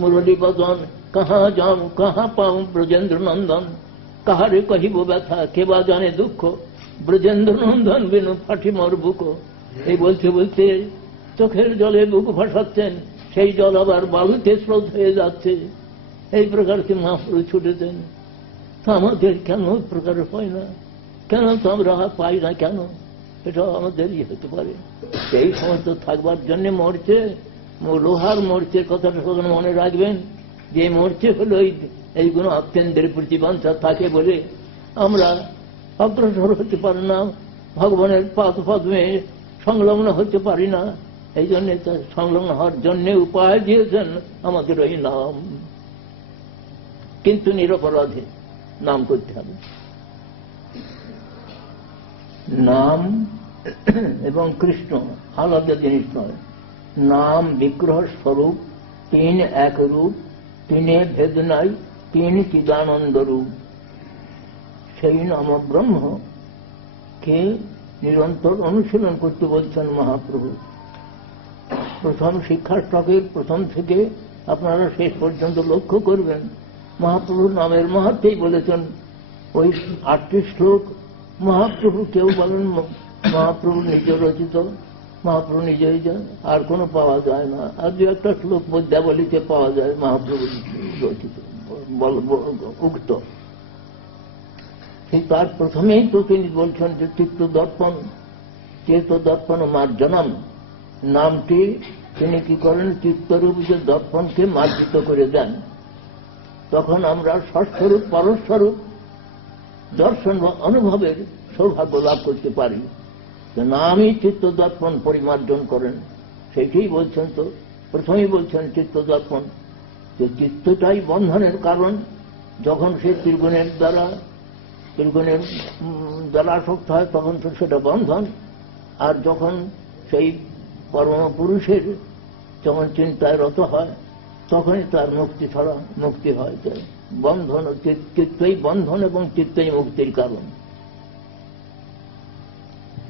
মুরলী বদন, কাহা যাও কাহা পাও ব্রজেন্দ্র নন্দন, কাহারে কহিব ব্যথা কেবা জানে দুঃখ, ব্রজেন্দ্র নন্দন বিনু ফাটি মোর বুক। এই বলতে বলতে চোখের জলে বুক ভাসাচ্ছেন, সেই জল আবার বালুতে স্রোত হয়ে যাচ্ছে। এই প্রকারকে মহাপ্রভু ছুটেছেন। তো আমাদের কেন প্রকার হয় না, কেন তো আমরা পাই না, কেন? এটা আমাদের হতে পারে। সেই সমস্ত থাকবার জন্য মরছে, লোহার মরচের কথাটা মনে রাখবেন যে মরছে হলো এইগুলো অত্যন্তের প্রতিবাঞ্ছা থাকে বলে আমরা অগ্রসর হতে পারি না, ভগবানের পাদ পদ্মে সংলগ্ন হতে পারি না। এই জন্য সংলগ্ন হওয়ার জন্য উপায় দিয়েছেন আমাদের ওই নাম। কিন্তু নিরপরাধে নাম করতে হবে। নাম এবং কৃষ্ণ আলাদা জিনিস নয়। নাম বিগ্রহ স্বরূপ, তিন এক রূপ, তিনে ভেদ নাই, তিন চিদানন্দ রূপ। সেই নাম ব্রহ্ম কে নিরন্তর অনুশীলন করতে বলছেন মহাপ্রভু। প্রথম শিক্ষাষ্টকের প্রথম থেকে আপনারা শেষ পর্যন্ত লক্ষ্য করবেন, মহাপ্রভুর নামের মাহাত্মেই বলেছেন। ওই 8টি শ্লোক মহাপ্রভু কেউ বলেন মহাপ্রভু নিজে রচিত, মহাপ্রভু নিজেই যান, আর কোনো পাওয়া যায় না। আর দু একটা শ্লোক বলিতে পাওয়া যায় মহাপ্রভু রচিত উক্ত। তার প্রথমেই তো তিনি বলছেন যে চিত্ত দর্পণ, চেত দর্পণ মার্জনম নামটি তিনি কি করেন, চিত্তরূপ যে দর্পণকে মার্জিত করে দেন। তখন আমরা ষষ্ঠরূপ পরস্বরূপ দর্শন বা অনুভবের সৌভাগ্য লাভ করতে পারি। নামই চিত্ত দর্পণ পরিমার্জন করেন, সেটাই বলছেন। তো প্রথমেই বলছেন চিত্ত দর্পণ, যে চিত্তটাই বন্ধনের কারণ। যখন সে ত্রিগুণের দ্বারা আসক্ত হয় তখন তো সেটা বন্ধন। আর যখন সেই পরম পুরুষের যখন চিন্তায় রত হয় তখনই তার মুক্তি ছাড়া মুক্তি হয়। বন্ধন, চিত্তই বন্ধন এবং চিত্তই মুক্তির কারণ।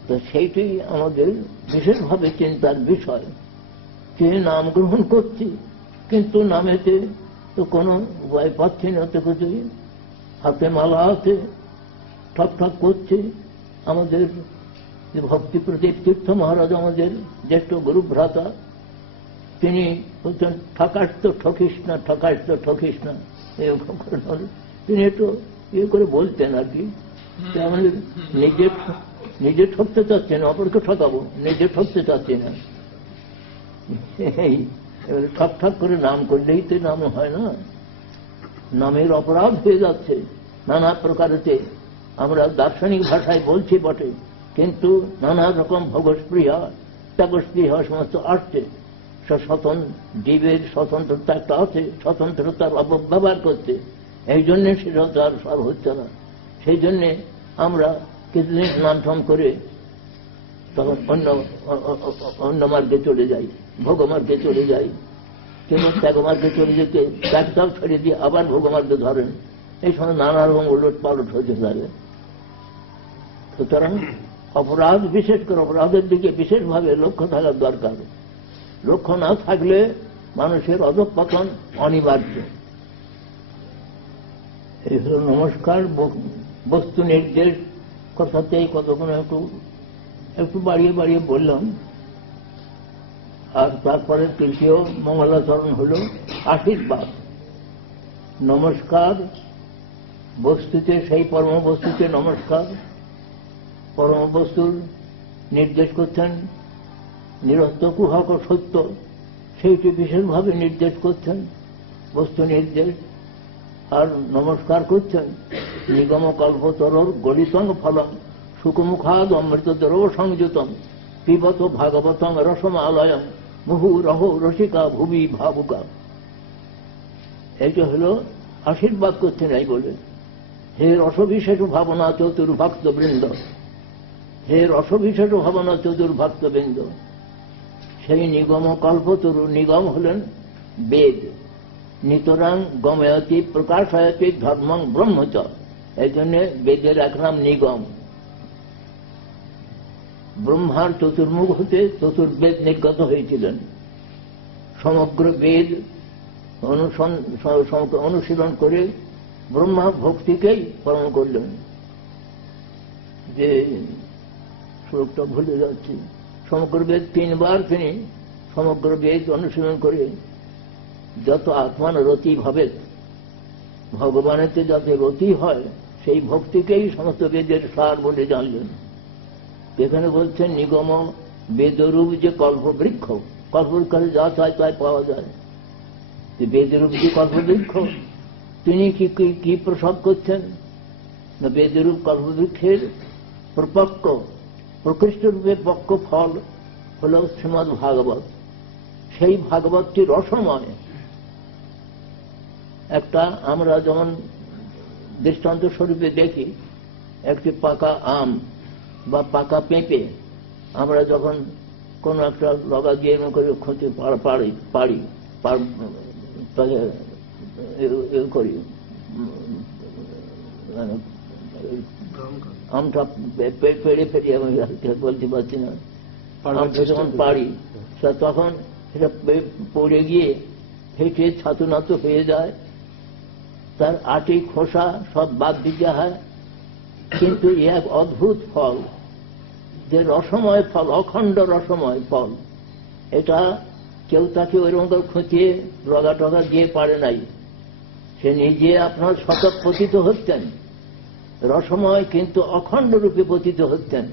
তো সেইটি আমাদের বিশেষভাবে চিন্তার বিষয়। যে নাম গ্রহণ করছি কিন্তু নামেতে তো কোনো উপায় পাচ্ছি না, তো কিছুই হাতে মালা আছে, ঠক ঠক করছে। আমাদের ভক্তি প্রদীপ তীর্থ মহারাজ আমাদের জ্যেষ্ঠ গুরু ভ্রাতা, তিনি বলছেন ঠকাস তো ঠকিস না, ঠকাস তো ঠকিস না। তিনি একটু ইয়ে করে বলতেন আর কি, আমাদের নিজে ঠকতে চাচ্ছে না, অপরকে ঠকাবো, নিজে ঠকতে চাচ্ছে না। এবারে ঠক ঠক করে নাম করলেই তো নাম হয় না, নামের অপরাধ হয়ে যাচ্ছে নানা প্রকারেতে। আমরা দার্শনিক ভাষায় বলছি বটে, কিন্তু নানা রকম ভোগস্পৃহা ত্যাগস্পৃহা সমস্ত আসছে। স্বতন্ত্র জীবের স্বতন্ত্রতা একটা আছে, স্বতন্ত্রতার অপব্যবহার করছে। এই জন্যে সেটা তার সব হচ্ছে না। সেই জন্যে আমরা কিছুদিন নাম ঠাম করে তখন অন্য মার্গে চলে যাই, ভোগমার্গে চলে যাই। কিন্তু ত্যাগমার্গে চলে যেতে ত্যাগটাও ছেড়ে দিয়ে আবার ভোগমার্গে ধরেন। এই সময় নানা রকম উলট পালট হতে থাকে। সুতরাং অপরাধ, বিশেষ করে অপরাধের দিকে বিশেষভাবে লক্ষ্য থাকার দরকার। লক্ষ্য না থাকলে মানুষের অধঃপতন অনিবার্য। এই হল নমস্কার। বস্তু নির্দেশ কথাতেই কতক্ষণ একটু বাড়িয়ে বাড়িয়ে বললাম। আর তারপরে তৃতীয় মঙ্গলাচরণ হল আশীর্বাদ। নমস্কার বস্তুতে, সেই পরম বস্তুতে নমস্কার। পরম বস্তুর নির্দেশ করছেন নিরস্ত কুহক সত্য, সেইটি বিশেষভাবে নির্দেশ করছেন, বস্তু নির্দেশ। আর নমস্কার করছেন নিগম কল্পতরর গলিতং ফলম সুখমুখাদ অমৃতদ্রব সংযুতম পিবত ভাগবতং রসমালয়ম মুহু রহ রসিকা ভুবি ভাবুকা। এইটা হল আশীর্বাদ করছেন। এই বলে, হে রসবিশেষ ভাবনা চতুর্ভক্ত বৃন্দ, হে রসবিশেষ ভাবনা চতুর্ভক্ত বৃন্দ। সেই নিগম কল্পতরু, নিগম হলেন বেদ। নিতরাং গময়তি প্রকাশয়তি ধর্মং ব্রহ্মচ। এই জন্যে বেদের এক নাম নিগম। ব্রহ্মার চতুর্মুখ হতে চতুর্বেদ নির্গত হয়েছিলেন। সমগ্র বেদ অনুশীলন করে ব্রহ্মা ভক্তিকেই পরম করলেন। যে শ্লোকটা ভুলে যাচ্ছি, সমগ্র বেদ 3 বার তিনি সমগ্র বেদ অনুশীলন করে যত আত্মান রতি ভাবে, ভগবানেতে যাতে রতি হয় সেই ভক্তিকেই সমস্ত বেদের সার বলে জানলেন। এখানে বলছেন নিগম বেদরূপ যে কল্পবৃক্ষ, কল্পবৃক্ষে যা চায় তাই পাওয়া যায়। যে বেদরূপ যে কল্পবৃক্ষ, তিনি কি প্রসব করছেন না? বেদরূপ কল্পবৃক্ষের প্রপক্ষ প্রকৃষ্ট রূপে পক্ষ ফল হল শ্রীমদ্ ভাগবত। সেই ভাগবতটি রসময়। একটা আমরা যেমন দৃষ্টান্ত স্বরূপে দেখি, একটি পাকা আম বা পাকা পেঁপে আমরা যখন কোন একটা লগা দিয়ে করে ক্ষতি পারি করি, আমটা পেড়ে ফেরি, আমি বলতে পারছি না, আমটা যখন পারি তখন সেটা পড়ে গিয়ে ফেটে ছাতু নাতু হয়ে যায়, তার আটি খোসা সব বাদ দিতে হয়। কিন্তু এক অদ্ভুত ফল, যে রসময় ফল, অখণ্ড রসময় ফল, এটা কেউ তাকে ওইরকম খুঁচিয়ে লগা টগা দিয়ে পারে নাই। সে নিজে আপনার শতক পতিত হচ্ছেন রসময়, কিন্তু অখণ্ড রূপে পতিত হচ্ছেন।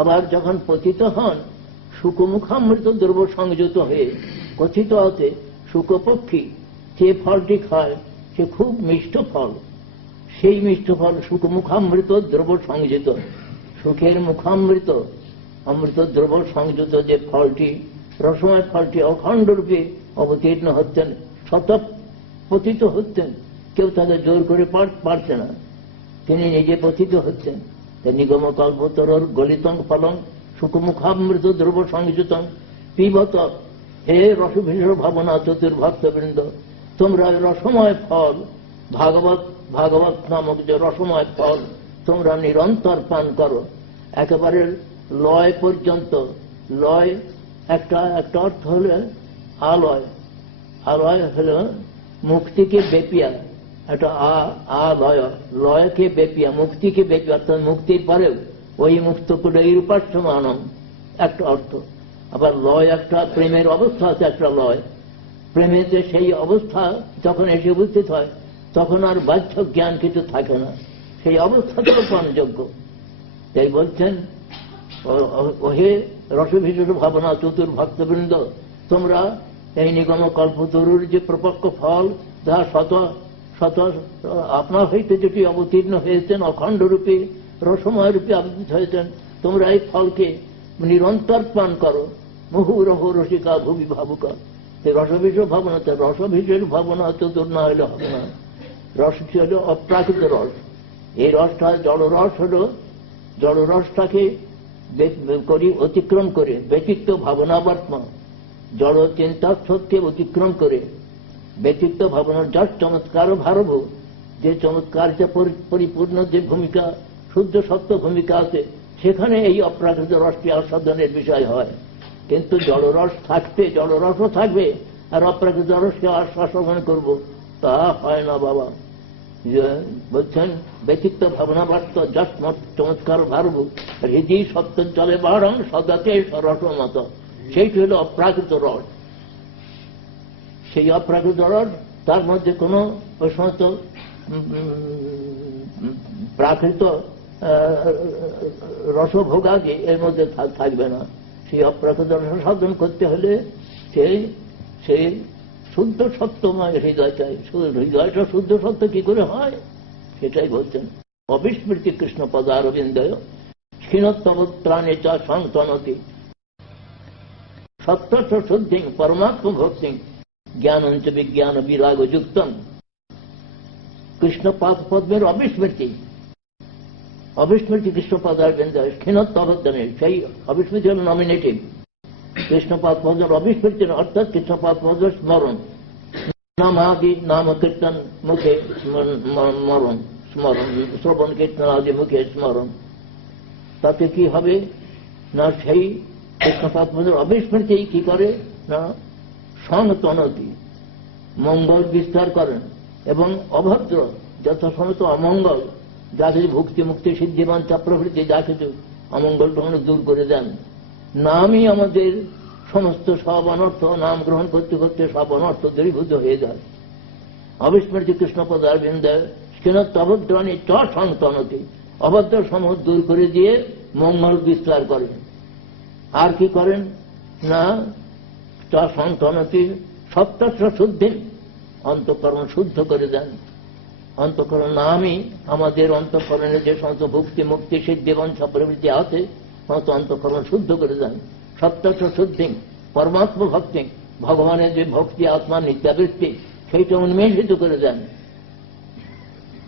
আবার যখন পতিত হন শুকমুখামৃত দ্রব্য সংযুত হয়ে, কথিত হতে শুকপক্ষী যে ফলটি খায় সে খুব মিষ্ট ফল। সেই মিষ্ট ফল শুকমুখামৃত দ্রব্য সংযুত, সুখের মুখামৃত অমৃত দ্রব্য সংযুত যে ফলটি, রসময় ফলটি অখণ্ড রূপে অবতীর্ণ হচ্ছেন, শতক পতিত হচ্ছেন, কেউ তাদের জোর করে পারছে না, তিনি নিজে পতিত হচ্ছেন। নিগম কল্পতরর গলিতং ফলং সুখমুখামৃত দ্রব্য সংযুতং পিবত। হে রসভীষণ ভাবনা চতুর্ভক্তবৃন্দ, তোমরা রসময় ফল ভাগবত নামক যে রসময় ফল তোমরা নিরন্তর পান করো, একেবারে লয় পর্যন্ত। লয় একটা অর্থ হল আলয়, আলয় হল মুক্তিকে বেপিয়া, একটা আলয়, লয়কে বেপিয়া, মুক্তিকে বেপিয়া, অর্থাৎ মুক্তির পরেও ওই মুক্ত করে এই উপাস্যমানম একটা অর্থ। আবার লয় একটা প্রেমের অবস্থা আছে, একটা লয় প্রেমেতে সেই অবস্থা যখন এসে উপস্থিত হয় তখন আর বাহ্য জ্ঞান কিছু থাকে না, সেই অবস্থাতেও প্রাণযোগ্য। তাই বলছেন, ওহে রসভীষণ ভাবনা চতুর্ভক্তবৃন্দ, তোমরা এই নিগম কল্পতরুর যে প্রপক্ষ ফল, যাহা শত আপনার হইতে যেটি অবতীর্ণ হয়েছেন, অখণ্ড রূপে রসময় রূপে অবতীর্ণ হয়েছেন, তোমরা এই ফলকে নিরন্তর পান করো। মুহুরহ রসিকা ভূমি ভাবুকা। রসভীষ ভাবনা, রসভীষের ভাবনা চতুর না হলে হবে না। রসটি হল অপ্রাকৃত রস। এই রসটা জলরস হল, জলরসটাকে অতিক্রম করে ব্যতিক্ত ভাবনাবাত্মা, জড় চিন্তা সত্যকে অতিক্রম করে ব্যতিক্ত ভাবনার যার চমৎকার ভারভ, যে চমৎকার যে পরিপূর্ণ যে ভূমিকা, শুদ্ধ সত্য ভূমিকা আছে, সেখানে এই অপ্রাকৃত রসটি আস্বাদনের বিষয় হয়। কিন্তু জলরস থাকবে, জলরসও থাকবে, আর অপ্রাকৃত রসকে আস্বাদন করব, তা হয় না বাবা। বলছেন ব্যতিক্ত ভাবনাবার্ত যার চমৎকার ভারভ, হৃদয় সত্য জলে বাড়ং সদাতে রসমত। সেইটি হল অপ্রাকৃত রস। সেই অপ্রাকৃত রস, তার মধ্যে কোন ওই সমস্ত প্রাকৃত রসভোগাদি এর মধ্যে থাকবে না। সেই অপ্রাকৃত রস সাধন করতে হলে সেই শুদ্ধ সত্যময় হৃদয় চাই। হৃদয়টা শুদ্ধ সত্য কি করে হয় সেটাই বলছেন। অবিস্মৃতি কৃষ্ণ পদারবিন্দয় ক্ষীণোত্তমত্রাণে চা সংতনতি সত্য শুদ্ধি পরমাত্ম ভক্তি জ্ঞানঞ্চ বিজ্ঞান বিরাগ যুক্তম। কৃষ্ণ পদ্মের অবিস্মৃতি, অবিস্মৃতি কৃষ্ণ পদারবিন্দয় ক্ষীণোত্তমত্রাণে, সেই অবিস্মৃতি হল নমিনেটিভ। কৃষ্ণপাদ পদের অবিস্মৃতি অর্থাৎ কৃষ্ণপাদ পদের স্মরণ, নামাদি নাম কীর্তন মুখে স্মরণ, শ্রবণ কীর্তন আদি মুখে স্মরণ। তাতে কি হবে না, সেই কৃষ্ণপাদ পদের অবিস্মৃতি কি করে না, সংতনতি, মঙ্গল বিস্তার করেন, এবং অভদ্র যথাসমত অমঙ্গল, যা কিছু ভুক্তি মুক্তি সিদ্ধিবাঞ্ছা প্রভৃতি যা কিছু অমঙ্গল দূর করে দেন। নামই আমাদের সমস্ত সব অনর্থ, নাম গ্রহণ করতে করতে সব অনর্থ দূরীভূত হয়ে যায়। অবিস্মৃতি কৃষ্ণ পদারবিন্দয় অভদ্রাণী চ সংতনতি, অভদ্র সমূহ দূর করে দিয়ে মঙ্গল বিস্তার করেন। আর কি করেন না, চ সংতনতি সত্য শুদ্ধি অন্তঃকরণ শুদ্ধ করে দেন। অন্তঃকরণ নামই আমাদের অন্তঃকরণে যে সমস্ত ভক্তি মুক্তি সিদ্ধি বংশ প্রভৃতি আছে সমস্ত অন্তঃকরণ শুদ্ধ করে দেন। সত্যস্য শুদ্ধি পরমাত্ম ভক্তি, ভগবানের যে ভক্তি আত্মা নিত্যাবৃত্তি সেইটা উন্মেষিত করে দেন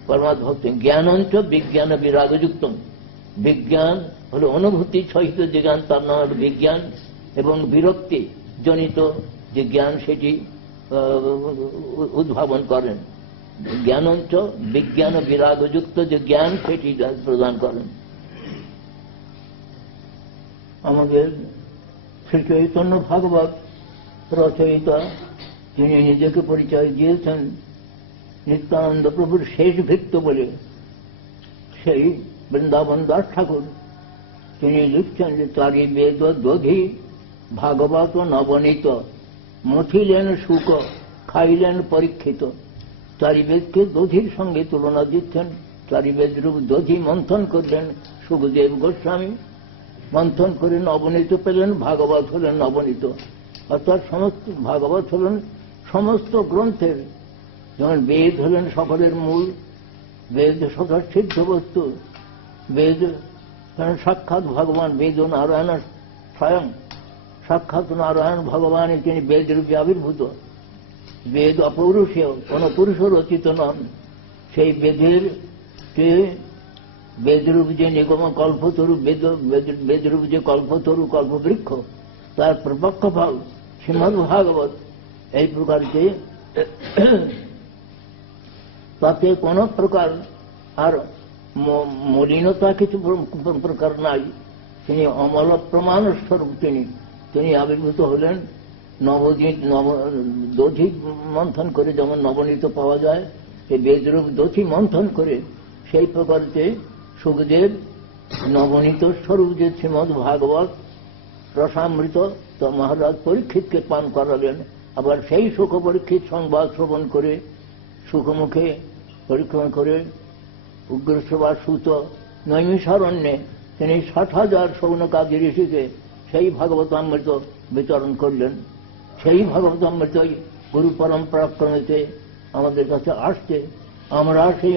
পরমাত্ম ভক্তি। জ্ঞানঞ্চ বিজ্ঞান বিরাগযুক্ত, বিজ্ঞান হল অনুভূতি সহিত যে জ্ঞান তার নাম হল বিজ্ঞান, এবং বিরক্তি জনিত যে জ্ঞান সেটি উদ্ভাবন করেন। জ্ঞানঞ্চ বিজ্ঞান বিরাগযুক্ত যে জ্ঞান সেটি প্রদান করেন। আমাদের শ্রী চৈতন্য ভাগবত রচয়িতা তিনি নিজেকে পরিচয় দিয়েছেন নিত্যানন্দ প্রভুর শেষ ভৃত্য বলে। সেই বৃন্দাবন দাস ঠাকুর তিনি লিখছেন যে চারি বেদ দধি ভাগবত নবনীত, মথিলেন সুখ খাইলেন পরীক্ষিত। চারি বেদকে দধির সঙ্গে তুলনা দিচ্ছেন। চারি বেদ রূপ দধি মন্থন করলেন সুখদেব গোস্বামী, মন্থন করে নবনীত পেলেন, ভাগবত হলেন নবনীত। অর্থাৎ সমস্ত ভাগবত হলেন সমস্ত গ্রন্থের, যেমন বেদ হলেন সকলের মূল, বেদ সদা সিদ্ধ বস্তু, বেদ সাক্ষাৎ ভগবান, বেদ ও নারায়ণ স্বয়ং সাক্ষাৎ নারায়ণ ভগবান, তিনি বেদ রূপে আবির্ভূত। বেদ অপৌরুষীয়, কোন পুরুষ রচিত নন। সেই বেদের বেদরূপ যে নিগম কল্পতরু, বেদরূপ যে কল্পতরু কল্পবৃক্ষ, তার প্রপক্ষ ভাব শ্রীমদ্ ভাগবত। এই প্রকার যে তাতে কোন প্রকার আর মলিনতা কিছু প্রকার নাই। তিনি অমল প্রমাণ স্বরূপ, তিনি আবির্ভূত হলেন। দধি মন্থন করে যেমন নবনীত পাওয়া যায়, সেই বেদরূপ দধি মন্থন করে সেই প্রকার যে সুখদেব নবনীত স্বরূপ যে শ্রীমদ্ ভাগবত রসামৃত তো মহারাজ পরীক্ষিতকে পান করালেন। আবার সেই সুখ পরীক্ষিত সংবাদ শ্রবণ করে সুখমুখে পরীক্ষণ করে উগ্রসভা সুত নৈমিষারণ্যে তিনি 60,000 সৌনকাদি ঋষিকে সেই ভাগবতামৃত বিতরণ করলেন। সেই ভাগবতামৃতই গুরু পরম্পরাক্রমেতে আমাদের কাছে আসছে। আমরা সেই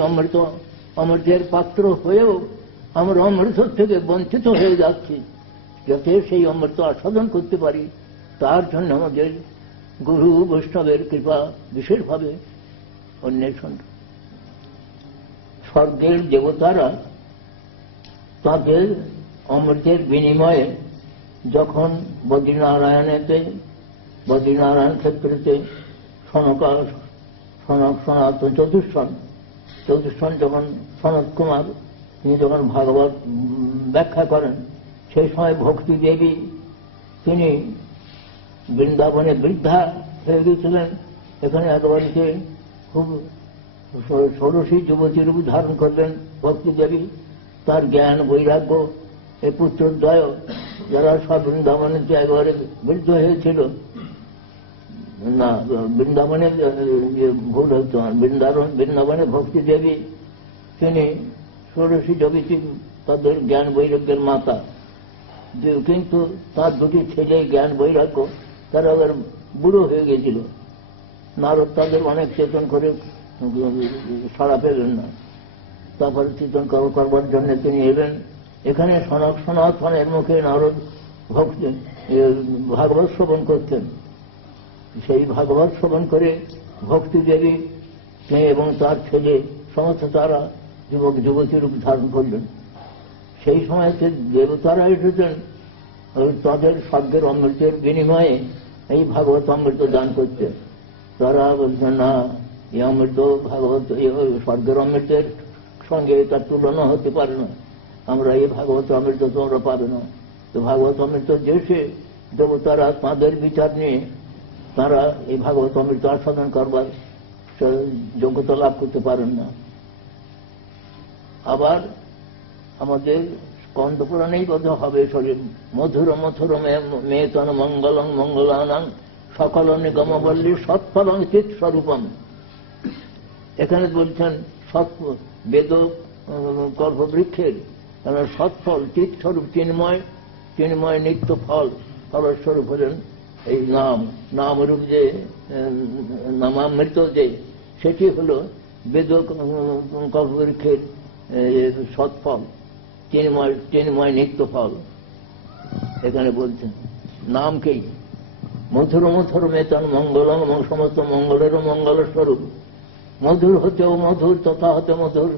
অমৃতের পাত্র হয়েও আমরা অমৃত থেকে বঞ্চিত হয়ে যাচ্ছি। যাতে সেই অমৃত আস্বাদন করতে পারি তার জন্য আমাদের গুরু বৈষ্ণবের কৃপা বিশেষভাবে অন্বেষণ। স্বর্গের দেবতারা তাদের অমৃতের বিনিময়ে যখন বদ্রীনারায়ণ ক্ষেত্রেতে সনক সনাতন চতুষ্ষণ যখন সনত কুমার তিনি যখন ভাগবত ব্যাখ্যা করেন, সেই সময় ভক্তি দেবী তিনি বৃন্দাবনে বৃদ্ধা হয়ে গেছিলেন। এখানে একেবারে খুব ষোড়শী যুবতী রূপ ধারণ করলেন ভক্তি দেবী। তার জ্ঞান বৈরাগ্য এই পুত্রদ্বয় যারা সব বৃন্দাবনে একেবারে বৃদ্ধ হয়েছিল না, বৃন্দাবনে ভুল হতো, বৃন্দাবনে ভক্তি দেবী তিনি ষোড়শী যুবতী, তাদের জ্ঞান বৈরাগ্যের মাতা। কিন্তু তার দুটি ছেলে জ্ঞান বৈরাগ্য তারা আবার বুড়ো হয়ে গেছিল। নারদ তাদের অনেক চেতন করে সাড়া পেলেন না। তারপরে চেতন করবার জন্য তিনি এলেন। এখানে সনাতনের মুখে নারদ ভক্তি ভাগবত শ্রবণ করতেন। সেই ভাগবত শ্রবণ করে ভক্তি দেবী এবং তার ছেলে সমস্ত তারা যুবক যুবতী রূপ ধারণ করলেন। সেই সময় দেবতারা এসেছেন তাদের স্বর্গের অমৃতের বিনিময়ে এই ভাগবত অমৃত দান করতে। তারা বলছেন না, এই অমৃত ভাগবত স্বর্গের অমৃতের সঙ্গে তার তুলনা হতে পারে না। আমরা এই ভাগবত অমৃত তোমরা পাবে না। তো ভাগবত অমৃত দেশে দেবতারা তাঁদের বিচার নিয়ে তারা এই ভাগবত অমৃত আস্বাদন করবার যোগ্যতা লাভ করতে পারেন না। আবার আমাদের স্কন্দ পুরাণেই কথা হবে শরীর মধুর মথুর মেতন মঙ্গলং মঙ্গলানাং সকল নিগমবল্লী সৎফলং চিৎ স্বরূপম। এখানে বলছেন বেদ কল্পবৃক্ষের সৎফল চিৎ স্বরূপ চিন্ময় নিত্য ফলস্বরূপ হলেন এই নামরূপ যে নামামৃত যে সেটি হল বেদ কল্পবৃক্ষের সৎফল, চিন্ময় নিত্য ফল। এখানে বলছেন নামকেই মধুর মধুর মেতন মঙ্গলম, সমস্ত মঙ্গলেরও মঙ্গল স্বরূপ। মধুর হতেও মধুর, তথা হতে মধুর,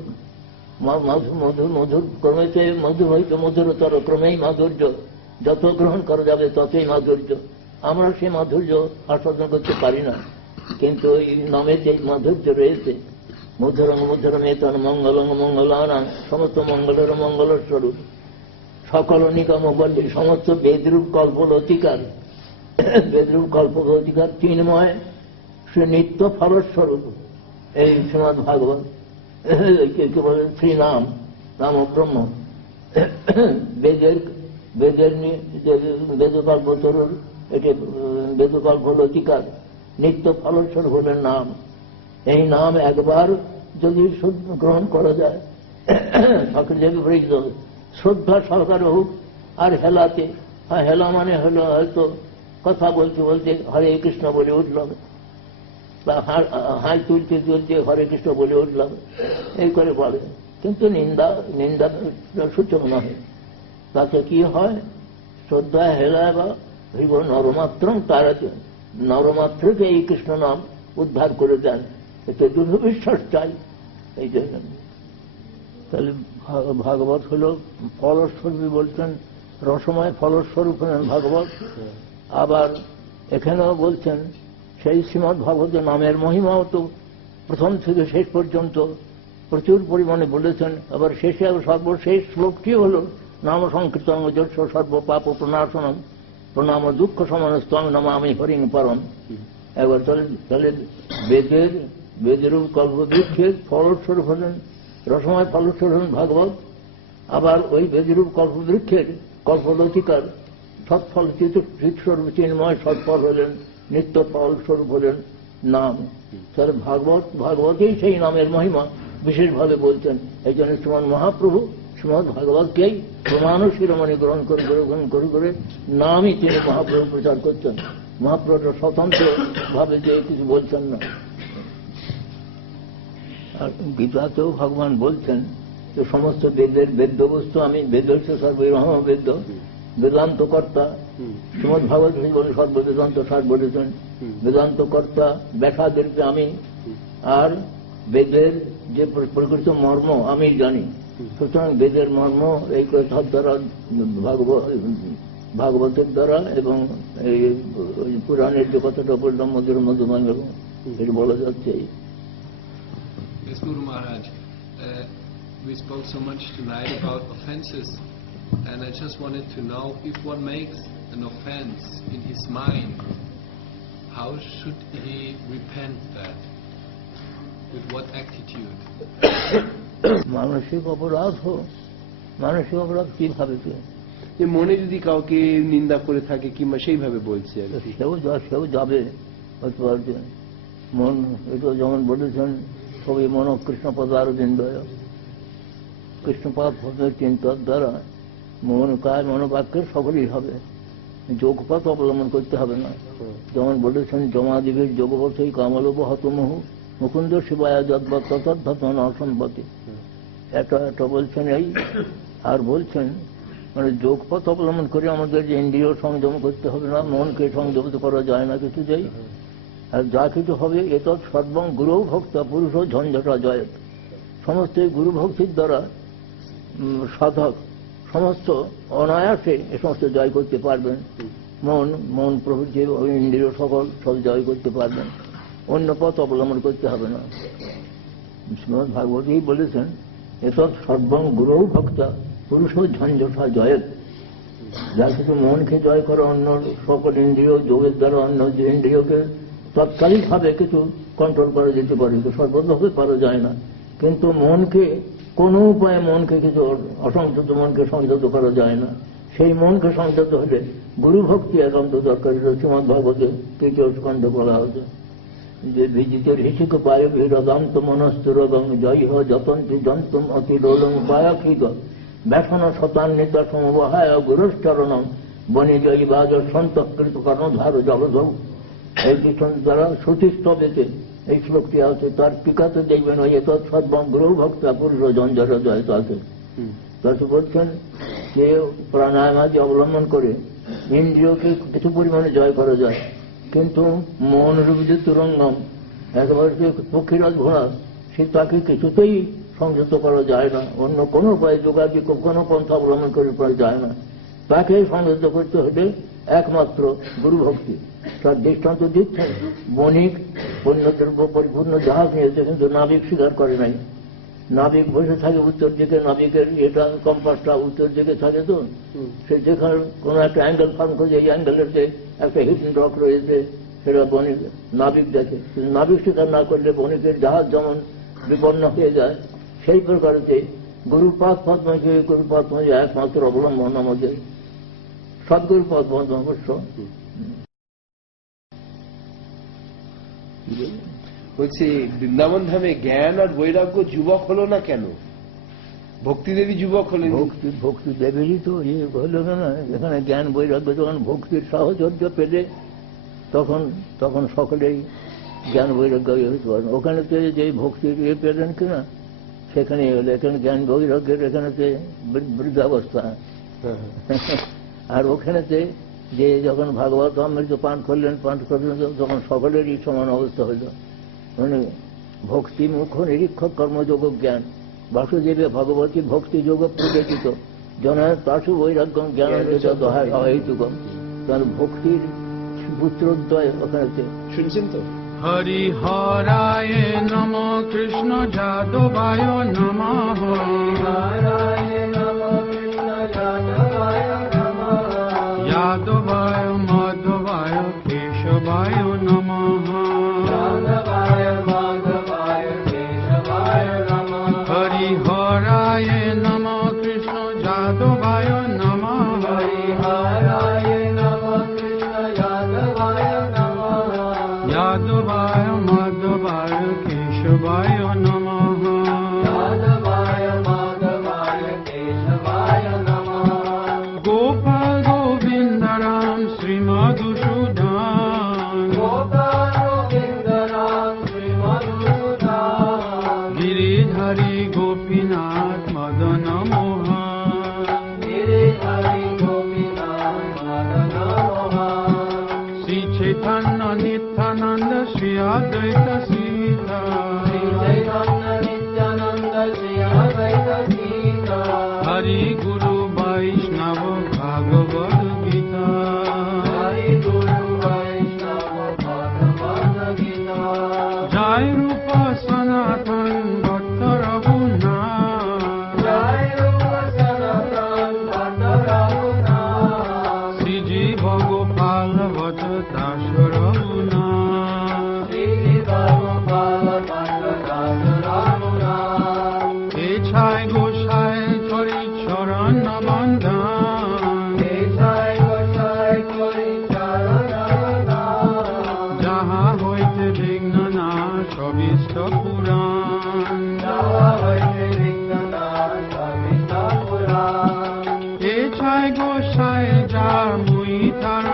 মধুর মধুর ক্রমেতে মধুর হইতে মধুরতর, ক্রমেই মাধুর্য, যত গ্রহণ করা যাবে ততই মাধুর্য। আমরা সেই মাধুর্য আস্বাদন করতে পারি না, কিন্তু এই নামে যে মাধুর্য রয়েছে, মধুরং মধুর মেতন মঙ্গলং মঙ্গলানাং, সমস্ত মঙ্গলের মঙ্গল স্বরূপ। সকল নিগম বল্লী, সমস্ত বেদরূপ কল্পলতিকার, বেদরূপ কল্পলতিকার চিন্ময় সে নিত্য ফলস্বরূপ। এই শ্রীমদ্ ভাগবত কে বলে শ্রীনাম, নাম ব্রহ্ম। বেদকল্পতরুর এটি বেদকল্পলতিকার নিত্য ফলস্বরূপ হলেন নাম। এই নাম একবার যদি গ্রহণ করা যায়, সকলে শ্রদ্ধা সহকারে হোক, আর হেলাতে, হেলা মানে হলো হয়তো কথা বলতে বলতে হরে কৃষ্ণ বলে উঠলাম, বা হাই তুলতে তুলতে হরে কৃষ্ণ বলে উঠলাম, এই করে বলে, কিন্তু নিন্দা সূচক নয়। তাতে কি হয়, শ্রদ্ধা হেলা বা হইব নরমাত্রম তারাতে, নরমাত্রকে এই কৃষ্ণ নাম উদ্ধার করে দেন। এতে দৃঢ় বিশ্বাস চাই। এই জন্য তাহলে ভাগবত হল ফলস্বরূপ বলছেন, রসময় ফলস্বরূপ হলেন ভাগবত। আবার এখানেও বলছেন সেই শ্রীমদ্ ভাগবতের নামের মহিমাও তো প্রথম থেকে শেষ পর্যন্ত প্রচুর পরিমাণে বলেছেন। আবার শেষে সর্বশেষ শ্লোকটি হল নাম সংকীর্তন যস্য সর্ব পাপ প্রণাশনম প্রণাম দুঃখ সমানস্তম নমামি হরিং পরম। একবার তাহলে বেদের কল্পবৃক্ষের ফলস্বরূপ হলেন, রসময় ফলস্বরূপ হলেন ভাগবত। আবার ওই বেদরূপ কল্পবৃক্ষের কল্পলতিকার সৎফল চিৎস্বরূপ চিন্ময় সৎফল হলেন, নিত্য ফলস্বরূপ হলেন নাম। তাহলে ভাগবতেই সেই নামের মহিমা বিশেষভাবে বলতেন। এই জন্য শ্রীমৎ মহাপ্রভু শ্রীমৎ ভাগবতকেই প্রমাণ শিরোমণি গ্রহণ করে নামই তিনি মহাপ্রভু প্রচার করতেন। মহাপ্রভু স্বতন্ত্র ভাবে যে কিছু বলছেন না। আর গীতাতেও ভগবান বলছেন যে সমস্ত বেদ্য বস্তু আমি, বেদ হচ্ছে সর্বব্রহ্ম বেদ্য, বেদান্ত কর্তা। শ্রীমদ্ ভাগবত বলে সর্ববেদান্ত সার বলেছেন, বেদান্ত কর্তা ব্যাসাদেরকে আমি, আর বেদের যে প্রকৃত মর্ম আমি জানি। সুতরাং বেদের মর্ম এই কথার দ্বারা, ভাগবতের দ্বারা এবং এই পুরাণের যে কথাটা বললাম মধুর মধুমান, এটা বলা যাচ্ছে। Yes, Guru Maharaj, we spoke so much tonight about offenses, and I just wanted to know, if one makes an offense in his mind, how should he repent that? With what attitude? মানসিক অপরাধ কিভাবে, যে মনে যদি কাউকে নিন্দা করে থাকে কিংবা সেইভাবে বলছে, সেও যাবে হতে পারছে। মন এটা যেমন বলেছেন সবই মন কৃষ্ণপদ আরবিন্দয়, কৃষ্ণপদ চিন্তার দ্বারা মন কায় মনোবাক্যের সকলই হবে, যোগপথ অবলম্বন করতে হবে না। যেমন বলেছেন জমাদিবীর যোগপথই কামলোপ হতমুহ মুকুন্দ শিবায় যদ্বৎ তদ্ধাতন অসম্পত্তি, এটা বলছেন। এই আর বলছেন মানে যোগপথ অবলম্বন করে আমাদের যে ইন্দ্রিয় সংযম করতে হবে না, মনকে সংযম করা যায় না কিছু যাই। আর যা কিছু হবে এত সর্বং গুরু ভক্ত পুরুষ ঝঞ্ঝটা জয়, সমস্ত গুরু ভক্তির দ্বারা সাধক সমস্ত অনায়াসে এ সমস্ত জয় করতে পারবেন। মন প্রভৃতি ইন্দ্রিয় সকল সব জয় করতে পারবেন, অন্য পথ অবলম্বন করতে হবে না। শ্রীমদ্ ভাগবতী বলেছেন এত সর্বং গুরু ভক্তা পুরুষ ঝঞ্ঝটা জয়, যা কিছু মনকে জয় করে অন্য সকল ইন্দ্রিয় যোগের দ্বারা অন্য যে ইন্দ্রিয়কে তৎকালিকভাবে কিছু কন্ট্রোল করা যেতে পারে, সর্বতভাবে পারা যায় না। কিন্তু মনকে কোনো উপায়ে কিছু অসংযত মনকে সংযত করা যায় না। সেই মনকে সংযত হলে গুরু ভক্তি একান্ত দরকার। শ্রীমদ্ ভাগবতে তৃতীয় স্কন্ধে বলা হতো যে বিজিতের হিসিক পায় বিরদান্ত মনস্তুরগম জয় যতন্তি যন্তম অতি লোলম পায়াকৃত ব্যসন শতান্বিত সমবহায় গুরুশ্চরণম বনে জয়ী বাজ সন্তকৃত কর্ণধার জলধৌ। এই কীর্তন দ্বারা শ্রুতিস্তবেতে এই শ্লোকটি আছে, তার টিকাতে দেখবেন ওই তৎসদ্বম গ্রহ ভক্তা পুরুষ জঞ্জর জয় আছে। তাতে বলছেন যে প্রাণায়াম আদি অবলম্বন করে ইন্দ্রিয়কে কিছু পরিমাণে জয় করা যায়, কিন্তু মন রূপী তুরঙ্গম একেবারে যে পক্ষীরাজ ঘোড়া, সে তাকে কিছুতেই সংযত করা যায় না, অন্য কোনো উপায় যোগাযোগ কোনো পন্থা অবলম্বন করে করা যায় না। তাকে সংযত করতে হলে একমাত্র গুরু ভক্তি। তার দৃষ্টান্ত দিচ্ছেন, বণিক পণ্যদ্রব্য পরিপূর্ণ জাহাজ নিয়েছে, কিন্তু নাবিক স্বীকার করে নাই। নাবিক বসে থাকে উত্তর দিকে, নাবিকের এটা কম্পাসটা উত্তর দিকে থাকে, তো সে যেখানে কোনো একটা অ্যাঙ্গেল ফার্ম করে, এই অ্যাঙ্গেলের যে একটা হিডেন রক রয়েছে সেটা বণিক নাবিক দেখে। নাবিক স্বীকার না করলে বণিকের জাহাজ যেমন বিপন্ন হয়ে যায়, সেই প্রকারেতে গুরুপাদ পদ্মকে গুরুপাদ একমাত্র অবলম্বন আমাদের সদ্গুরুপাদ পদ্ম অবশ্য। বলছি বৃন্দাবন ধামে জ্ঞান আর বৈরাগ্য যুবক হলো না কেন? ভক্তিদেবী যুবক হলেন। ভক্তি দেবীরই তো ইয়ে হলো না। এখানে জ্ঞান বৈরাগ্য যখন ভক্তির সাহচর্য পেলে তখন সকলেই জ্ঞান বৈরাগ্য হতে পারেন। ওখানেতে যে ভক্তির ইয়ে পেলেন কিনা সেখানে হলো। এখানে জ্ঞান বৈরাগ্যের এখানেতে বৃদ্ধাবস্থা, আর ওখানেতে যে যখন ভাগবত অমৃত পান করলেন তখন সকলেরই সমান অবস্থা হইল। মানে ভক্তি মুখ্য নিরীক্ষক কর্মযোগ জ্ঞান বাসুদেবে ভগবতী ভক্তি যোগ প্রবেশিত জনায় তাসু বৈরাগ্য জ্ঞান অহেতুকম। কারণ ভক্তির পুত্রোদ্বয় ওখানেতে শুনছেন তো। হরিহরায় নম কৃষ্ণ যাদবায় নমঃ। যাদবায় মাধবায় কেশবায় নমঃ। হরিহরায় নম কৃষ্ণ যাদবায় নমঃ। যাদবায় মাধবায় কেশবায় নমঃ। গোপাল গোবিন্দ রাম শ্রীমধুসূদন। গিরিধারী গোপীনাথ মদন মোহন। শ্রী চৈতন্য নিত্যানন্দ শ্রী অদ্বৈত সীতা। হরি গুরু বৈষ্ণব ভাগবত গীতা। জয় রূপ সনাতন ভক্ত রঘুনাথ। শ্রীজীব গোপাল ভট দাস রঘুনাথ। এছায় গোসায় চরি চরণ বন্ধন। যাহা হইতে বিঘ্ন নাশ অভীষ্ট পুরাণ। এছায় গোসায় যার মুই তার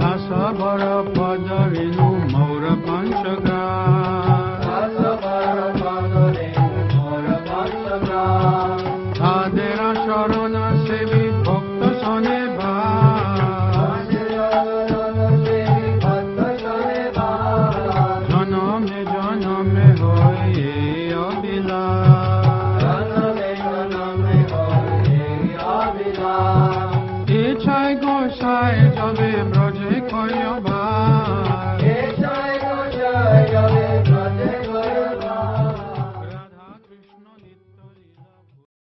দাসবর পদ রেণু মৌর পঞ্চগ্রা। তাদেরা শরণ সেবী ভক্ত শনে ভা। জনমে জনমে হয়ে অবিলাস। এছায় গোসায় যবে ব্রজে কয়